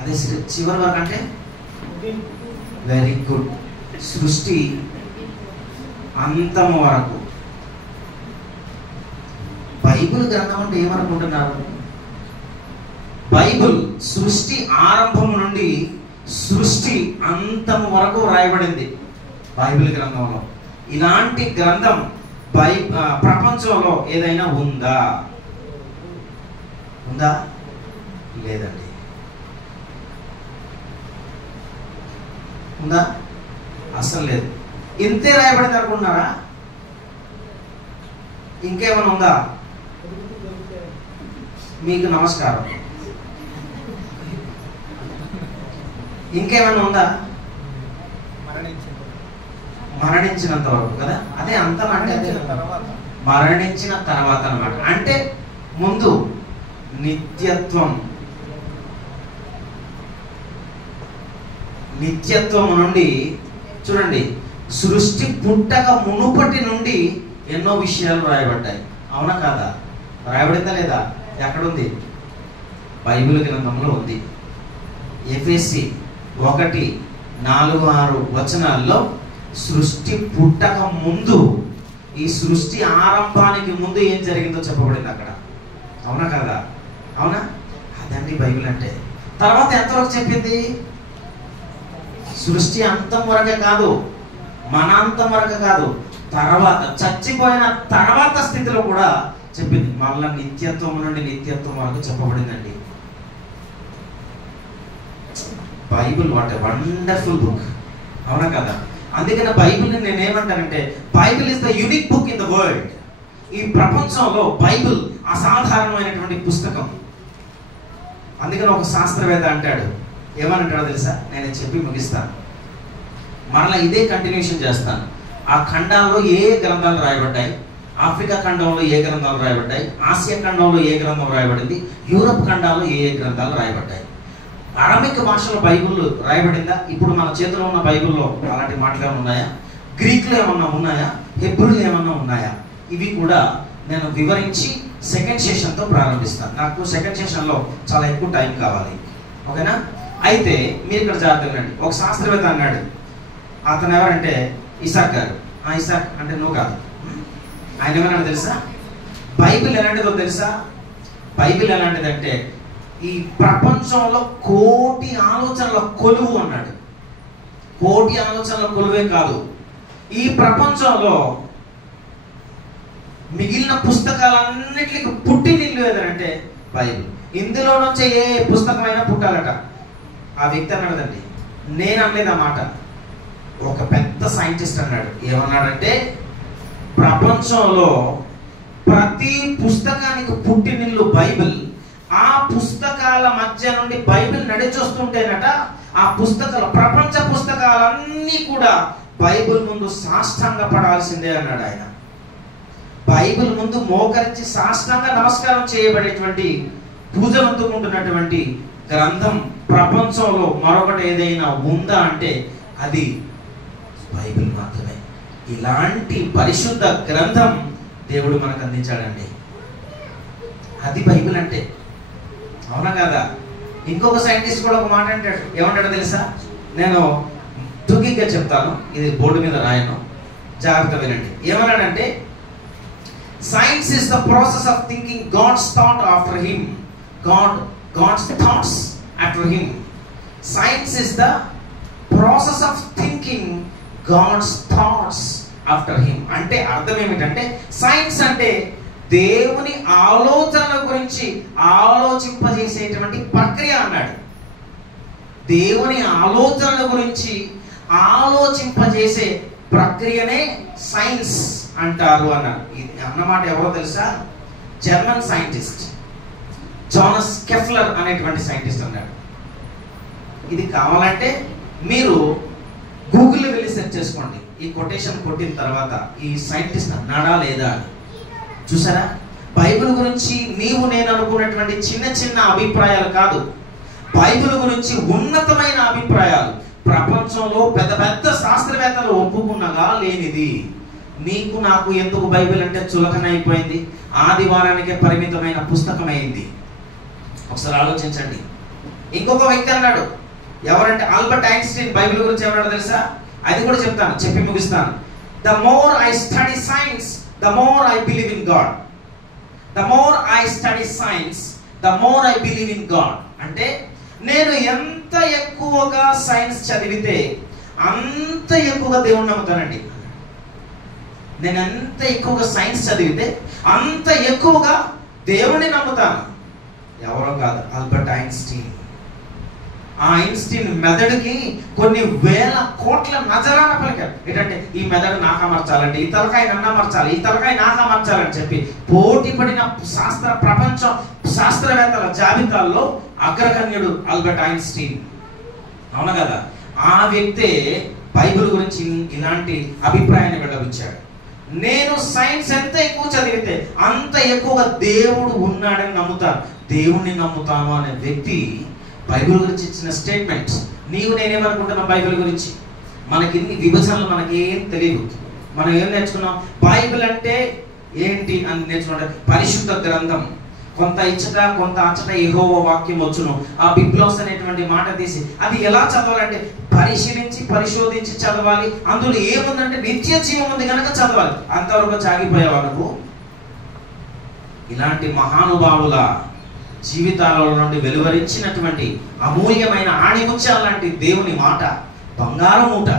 అదే చివరి వరకు అంటే వెరీ గుడ్. సృష్టి అంతము వరకు. బైబిల్ గ్రంథం అంటే ఏమనుకుంటున్నారు? బైబిల్ సృష్టి ఆరంభం నుండి సృష్టి అంతము వరకు రాయబడింది బైబిల్ గ్రంథంలో. ఇలాంటి గ్రంథం ప్రపంచంలో ఏదైనా ఉందా? లేదండి. ఉందా? అసలు లేదు. ఇంతే రాయబడింది అనుకుంటున్నారా? ఇంకేమైనా ఉందా? మీకు నమస్కారం. ఇంకేమైనా ఉందా? మరణించినంత వరకు కదా, అదే అంతం అంటే అదే మరణించిన తర్వాత అన్నమాట. అంటే ముందు నిత్యత్వం నుండి చూడండి, సృష్టి పుట్టక మునుపటి నుండి ఎన్నో విషయాలు రాయబడ్డాయి. అవునా కాదా? రాయబడిందా లేదా? ఎక్కడుంది? బైబిల్ గ్రంథంలో ఉంది. ఎఫెసీ 1:4-6 సృష్టి పుట్టక ముందు, ఈ సృష్టి ఆరంభానికి ముందు ఏం జరిగిందో చెప్పబడింది అక్కడ. అవునా కదా? అవునా? అదండి బైబిల్ అంటే. తర్వాత ఎంతవరకు చెప్పింది? సృష్టి అంతం వరకే కాదు, మన అంతం వరకే కాదు, తర్వాత చచ్చిపోయిన తర్వాత స్థితిలో కూడా చెప్పింది. మళ్ళా నిత్యత్వం నుండి నిత్యత్వం వరకు చెప్పబడిందండి. Bible what a wonderful book. అవునా కదా? అందుకని బైబిల్ని నేను ఏమంటానంటే, Bible is the unique book in the world. ఈ ప్రపంచంలో బైబిల్ అసాధారణమైనటువంటి పుస్తకం. అందుకని ఒక శాస్త్రవేత్త అంటాడు, ఏమనంటాడో తెలుసా? నేను చెప్పి ముగిస్తాను, మరలా ఇదే కంటిన్యూషన్ చేస్తాను. ఆ ఖండాల్లో ఏ గ్రంథాలు రాయబడ్డాయి, ఆఫ్రికా ఖండంలో ఏ గ్రంథాలు రాయబడ్డాయి, ఆసియా ఖండంలో ఏ గ్రంథం రాయబడింది, యూరప్ ఖండాల్లో ఏ గ్రంథాలు రాయబడ్డాయి, అరమిక్ భాషలో బైబిల్ రాయబడిందా, ఇప్పుడు మన చేతిలో ఉన్న బైబిల్లో అలాంటి మాటలు ఏమైనా ఉన్నాయా, గ్రీకులో ఏమన్నా ఉన్నాయా, హెబ్రూలు ఏమన్నా ఉన్నాయా, ఇవి కూడా నేను వివరించి సెకండ్ సెషన్తో ప్రారంభిస్తాను. నాకు సెకండ్ సెషన్లో చాలా ఎక్కువ టైం కావాలి. ఓకేనా? అయితే మీరు ఇక్కడ జాగ్రత్తగా వినండి. ఒక శాస్త్రవేత్త అన్నాడు, అతను ఎవరంటే ఇసాక్ గారు. ఇసాక్ అంటే నువ్వు కాదు. ఆయన ఏమన్నాడు తెలుసా? బైబిల్ ఎలాంటిదో తెలుసా? బైబిల్ ఎలాంటిదంటే ఈ ప్రపంచంలో 1,000,000 ఆలోచనల కొలువు అన్నాడు. 1,000,000 ఆలోచనల కొలువే కాదు, ఈ ప్రపంచంలో మిగిలిన పుస్తకాలన్నిటికి పుట్టినిల్లు ఏదంటే బైబిల్. ఇందులో నుంచి ఏ పుస్తకమైనా పుట్టాలట. ఆ వ్యక్తి అన్నాడండి, నేను అనలేదు ఆ మాట, ఒక పెద్ద సైంటిస్ట్ అన్నాడు. ఏమన్నాడంటే, ప్రపంచంలో ప్రతి పుస్తకానికి పుట్టినిల్లు బైబిల్. ఆ పుస్తకాల మధ్య నుండి బైబిల్ నడిచొస్తుంటేనట ఆ పుస్తకాలు, ప్రపంచ పుస్తకాలన్నీ కూడా బైబిల్ ముందు సాష్టాంగ పడాల్సిందే అన్నాడు ఆయన. బైబిల్ ముందు మోకరించి సాష్టాంగ నమస్కారం చేయబడేటువంటి, పూజలు అందుకుంటున్నటువంటి గ్రంథం ప్రపంచంలో మరొకటి ఏదైనా ఉందా అంటే అది బైబిల్ మాత్రమే. ఇలాంటి పరిశుద్ధ గ్రంథం దేవుడు మనకు అందించాడండి. అది బైబిల్ అంటే. అవునా కదా? ఇంకొక సైంటిస్ట్ కూడా ఒక మాట అంటాడు. ఏమంటాడో తెలుసా? నేను తుగిగ్గా చెప్తాను, ఇది బోర్డు మీద రాయను, జాగ్రత్త వినండి. ఏమన్నాడంటే, science is the process of thinking God's thought after him. God's thoughts after him. Science is the process of thinking God's thoughts after him. అంటే అర్థం ఏమిటంటే, సైన్స్ అంటే దేవుని ఆలోచనల గురించి ఆలోచింపజేసేటువంటి ప్రక్రియ అన్నాడు. దేవుని ఆలోచనల గురించి ఆలోచింపజేసే ప్రక్రియనే సైన్స్ అంటారు అన్నాడు. ఇది అన్నమాట ఎవరో తెలుసా? జర్మన్ సైంటిస్ట్ జోనస్ కెఫ్లర్ అనేటువంటి సైంటిస్ట్ అన్నాడు. ఇది కావాలంటే మీరు గూగుల్లో వెళ్ళి సెర్చ్ చేసుకోండి. ఈ కొటేషన్ కొట్టిన తర్వాత ఈ సైంటిస్ట్ అన్నాడా లేదా అని. చూసారా? బైబిల్ గురించి నీవు నేను అనుకున్నటువంటి చిన్న చిన్న అభిప్రాయాలు కాదు, బైబిల్ గురించి ఉన్నతమైన అభిప్రాయాలు. ప్రపంచంలో పెద్ద పెద్ద శాస్త్రవేత్తలు ఒప్పుకున్నగా లేనిది. నీకు నాకు ఎందుకు బైబిల్ అంటే చులకనైపోయింది, ఆదివారానికే పరిమితమైన పుస్తకం అయింది. ఒకసారి ఆలోచించండి. ఇంకొక వ్యక్తి అన్నాడు, ఎవరంటే ఆల్బర్ట్ ఐన్స్టీన్. బైబిల్ గురించి ఏమన్నాడో తెలుసా? అది కూడా చెప్తాను, చెప్పి ముగిస్తాను. The more I study science, the more I believe in God. The more I study science, the more I believe in God. అంటే నేను ఎంత ఎక్కువగా సైన్స్ చదివితే అంత ఎక్కువగా దేవుణ్ణి నమ్ముతానండి. నేను ఎంత ఎక్కువగా సైన్స్ చదివితే అంత ఎక్కువగా దేవుణ్ణి నమ్ముతాను. ఎవరో కాదు, ఆల్బర్ట్ ఐన్స్టీన్. ఆ ఐన్స్టీన్ మెదడుకి కొన్ని వేల కోట్ల నజరాన పలికారు. ఏంటంటే ఈ మెదడు నాకు అమర్చాలంటే, ఈ తలకాయ నన్ను అమర్చాలి, ఈ తలకాయ నాకు అమర్చాలని చెప్పి పోటీ పడిన ప్రపంచం శాస్త్రవేత్తల జాబితాల్లో అగ్రగణ్యుడు ఆల్బర్ట్ ఐన్స్టీన్. అవునా కదా? ఆ వ్యక్తే బైబిల్ గురించి ఇలాంటి అభిప్రాయాన్ని వెళ్ళవిచ్చాడు. నేను సైన్స్ ఎంత ఎక్కువ చదివితే అంత ఎక్కువగా దేవుడు ఉన్నాడని నమ్ముతాను, దేవుణ్ణి నమ్ముతాను అనే వ్యక్తి బైబిల్ గురించి ఇచ్చిన స్టేట్మెంట్స్. నీవు నేనేమనుకుంటున్నాం బైబిల్ గురించి? మనకి ఇన్ని విభజనలు మనకేం తెలియదు. మనం ఏం నేర్చుకున్నాం? బైబిల్ అంటే ఏంటి అని నేర్చుకుంటే పరిశుద్ధ గ్రంథం, కొంత ఇచ్చట కొంత అచ్చట యెహోవా వాక్యం వచ్చును. ఆ బిబ్లోస్ అనేటువంటి మాట తీసి అది ఎలా చదవాలంటే పరిశీలించి పరిశోధించి చదవాలి. అందులో ఏముందంటే నిత్య జీవం ఉంది కనుక చదవాలి. అంతవరకు సాగిపోయావా నువ్వు? ఇలాంటి మహానుభావుల జీవితాల నుండి వెలువరించినటువంటి అమూల్యమైన ఆణిముత్యాల లాంటి దేవుని మాట, బంగారం మూట,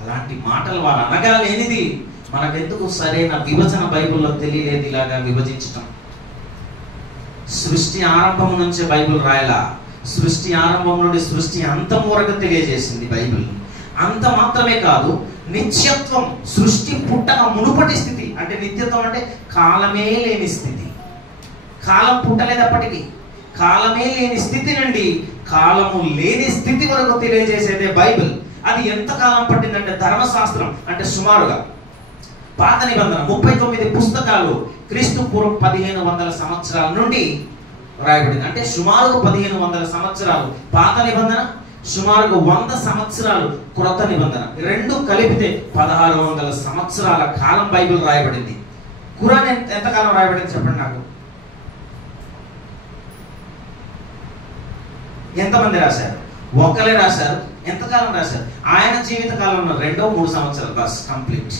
అలాంటి మాటలు వారు అనగా లేనిది మనకెందుకు సరైన విభజన బైబిల్లో తెలియలేదు. ఇలాగా విభజించటం సృష్టి ఆరంభం నుంచే బైబిల్ రాయలా, సృష్టి ఆరంభం నుండి సృష్టి అంతం వరకు తెలియజేసింది బైబిల్. అంత మాత్రమే కాదు, నిత్యత్వం, సృష్టి పుట్టక మునుపటి స్థితి అంటే నిత్యత్వం అంటే కాలమే లేని స్థితి. కాలం పుట్టలేదప్పటికీ, కాలమే లేని స్థితి నుండి కాలము లేని స్థితి వరకు తెలియజేసేదే బైబిల్. అది ఎంత కాలం పట్టిందంటే ధర్మశాస్త్రం అంటే సుమారుగా పాత నిబంధన 39 పుస్తకాలు క్రీస్తు పూర్వం 1500 సంవత్సరాల నుండి రాయబడింది. అంటే సుమారుగా 1500 సంవత్సరాలు పాత నిబంధన, సుమారుగా 100 సంవత్సరాలు క్రొత్త నిబంధన, రెండు కలిపితే 1600 సంవత్సరాల కాలం బైబిల్ రాయబడింది. ఖురాన్ ఎంతకాలం రాయబడింది చెప్పండి నాకు? ఎంతమంది రాశారు? ఒక్కలే రాశారు. ఎంతకాలం రాశారు? ఆయన జీవిత కాలంలో 2-3 సంవత్సరాలు బస్ కంప్లీట్.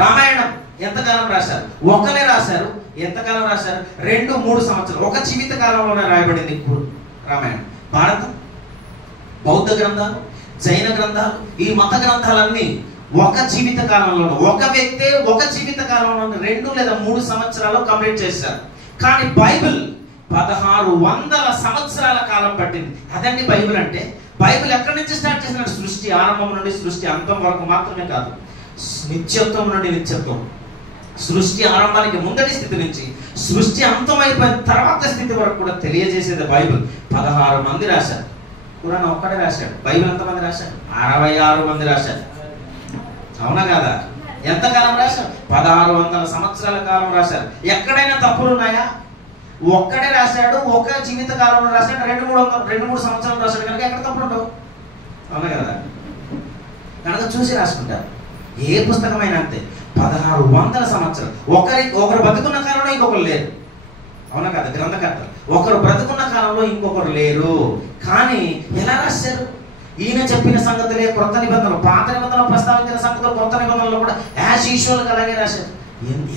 రామాయణం ఎంతకాలం రాశారు? ఒక్కలే రాశారు. ఎంతకాలం రాశారు? 2-3 సంవత్సరాలు. ఒక జీవిత కాలంలోనే రాయబడింది రామాయణం. భారతం, బౌద్ధ గ్రంథాలు, జైన గ్రంథాలు, ఈ మత గ్రంథాలన్నీ ఒక జీవిత కాలంలో, ఒక వ్యక్తే ఒక జీవిత కాలంలో 2 లేదా 3 సంవత్సరాలు కంప్లీట్ చేశారు. కానీ బైబిల్ 1600 సంవత్సరాల కాలం పట్టింది. అదండి బైబిల్ అంటే. బైబిల్ ఎక్కడి నుంచి స్టార్ట్ చేసినట్టు? సృష్టి ఆరంభం నుండి సృష్టి అంతం వరకు మాత్రమే కాదు, నిత్యత్వం నుండి నిత్యత్వం, సృష్టి ఆరంభానికి ముందటి స్థితి నుంచి సృష్టి అంతమైపోయిన తర్వాత స్థితి వరకు కూడా తెలియజేసేది బైబిల్. 16 మంది రాశారు. ఖురాన్ ఒక్కడే రాశాడు. బైబిల్ ఎంతమంది రాశారు? 66 మంది రాశారు. అవునా కదా? ఎంతకాలం రాశారు? 1600 సంవత్సరాల కాలం రాశారు. ఎక్కడైనా తప్పులు ఉన్నాయా? ఒక్కడే రాశాడు, ఒక జీవిత కాలంలో రాశాడు, 2-3 సంవత్సరాలు రాశాడు కనుక ఎక్కడ తప్పులు ఉండవు. అవునా కదా? కనుక చూసి రాసుకుంటారు. ఏ పుస్తకమైనా అంతే. 1600 సంవత్సరాలు. ఒకరు బతుకున్న కాలంలో ఇంకొకరు లేరు. అవునా కదా? గ్రంథకర్తలు ఒకరు బ్రతుకున్న కాలంలో ఇంకొకరు లేరు. కానీ ఎలా రాశారు? ఈయన చెప్పిన సంగతులే క్రొత్త నిబంధనలు, పాత నిబంధనలు ప్రస్తావించిన సంగతులు క్రొత్త నిబంధనలు కూడా యాజ్ యూజువల్గా అలాగే రాశారు.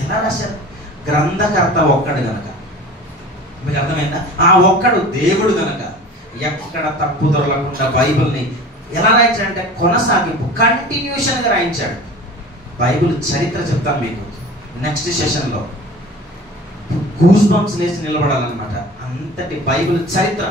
ఎలా రాశారు? గ్రంథకర్త ఒక్కడు గనక. మీకు అర్థమైందా? ఆ ఒక్కడు దేవుడు గనక ఎక్కడ తప్పు దొరకకుండా బైబిల్ని ఎలా రాయించాడంటే కొనసాగింపు, కంటిన్యూషన్గా రాయించాడు. బైబిల్ చరిత్ర చెప్తాను మీకు నెక్స్ట్ సెషన్లో. గూస్ బంప్స్ లేచి నిలబడాలన్నమాట. అంతటి బైబిల్ చరిత్ర,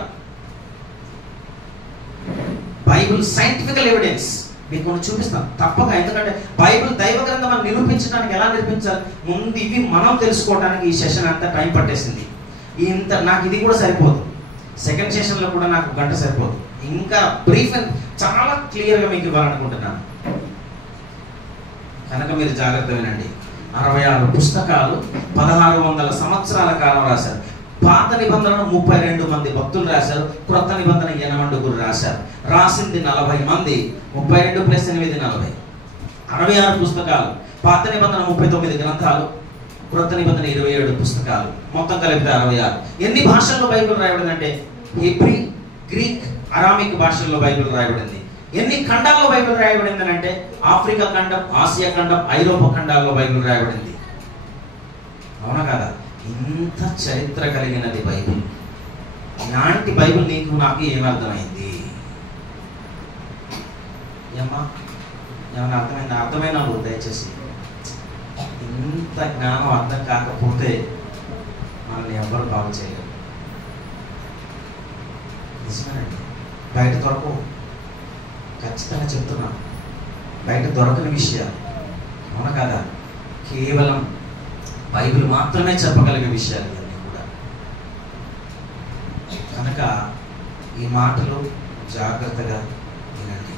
బైబిల్ సైంటిఫికల్ ఎవిడెన్స్ మీకు కొన్ని చూపిస్తాను తప్పక. ఎందుకంటే బైబిల్ దైవ గ్రంథం అని నిరూపించడానికి ఎలా నిరూపించాలి? ముందు ఇవి మనం తెలుసుకోవడానికి ఈ సెషన్ అంతా టైం పట్టేసింది. నాకు ఇది కూడా సరిపోదు. సెకండ్ సెషన్లో కూడా నాకు గంట సరిపోదు. ఇంకా బ్రీఫ్ అండ్ చాలా క్లియర్గా మీకు ఇవ్వాలనుకుంటున్నాను. కనుక మీరు జాగ్రత్త వినండి. 66 పుస్తకాలు 1600 సంవత్సరాల కాలం రాశారు. పాత నిబంధనను 32 మంది భక్తులు రాశారు. క్రొత్త నిబంధన 80 రాశారు. రాసింది 40 మంది. 32 + 8 40. 66 పుస్తకాలు. పాత నిబంధన 39 గ్రంథాలు, క్రొత్త నిబంధన 27 పుస్తకాలు. మొత్తం కలిపితే 66. ఎన్ని భాషల్లో బైబిల్ రాయబడిందంటే హెబ్రీ, గ్రీక్, అరామిక్ భాషల్లో బైబిల్ రాయబడింది. ఎన్ని ఖండాల్లో బైబిల్ రాయబడింది అంటే ఆఫ్రికా ఖండం, ఆసియా ఖండం, ఐరోపా ఖండాల్లో బైబిల్ రాయబడింది. అవునా కదా? ఇంత చరిత్ర కలిగినది బైబిల్. ఇలాంటి బైబిల్ నీకు నాకు ఏమర్థమైంది? ఏమన్నా అర్థమైందా? అర్థమైన దయచేసి. ఇంత జ్ఞానం అర్థం కాకపోతే మనల్ని ఎవ్వరు బాగు చేయలేరు. నిజమేనండి. బయట దొరకవు, ఖచ్చితంగా చెప్తున్నాను. బయట దొరకని విషయాలు. అవునా కదా? కేవలం బైబిల్ మాత్రమే చెప్పగలిగే విషయాలు ఇవన్నీ కూడా. కనుక ఈ మాటలు జాగ్రత్తగా వినండి.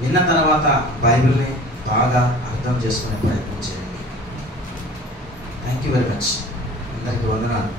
విన్న తర్వాత బైబిల్ని బాగా అర్థం చేసుకునే ప్రయత్నం చేయండి. Thank you very much. అందరికీ వందనాలు.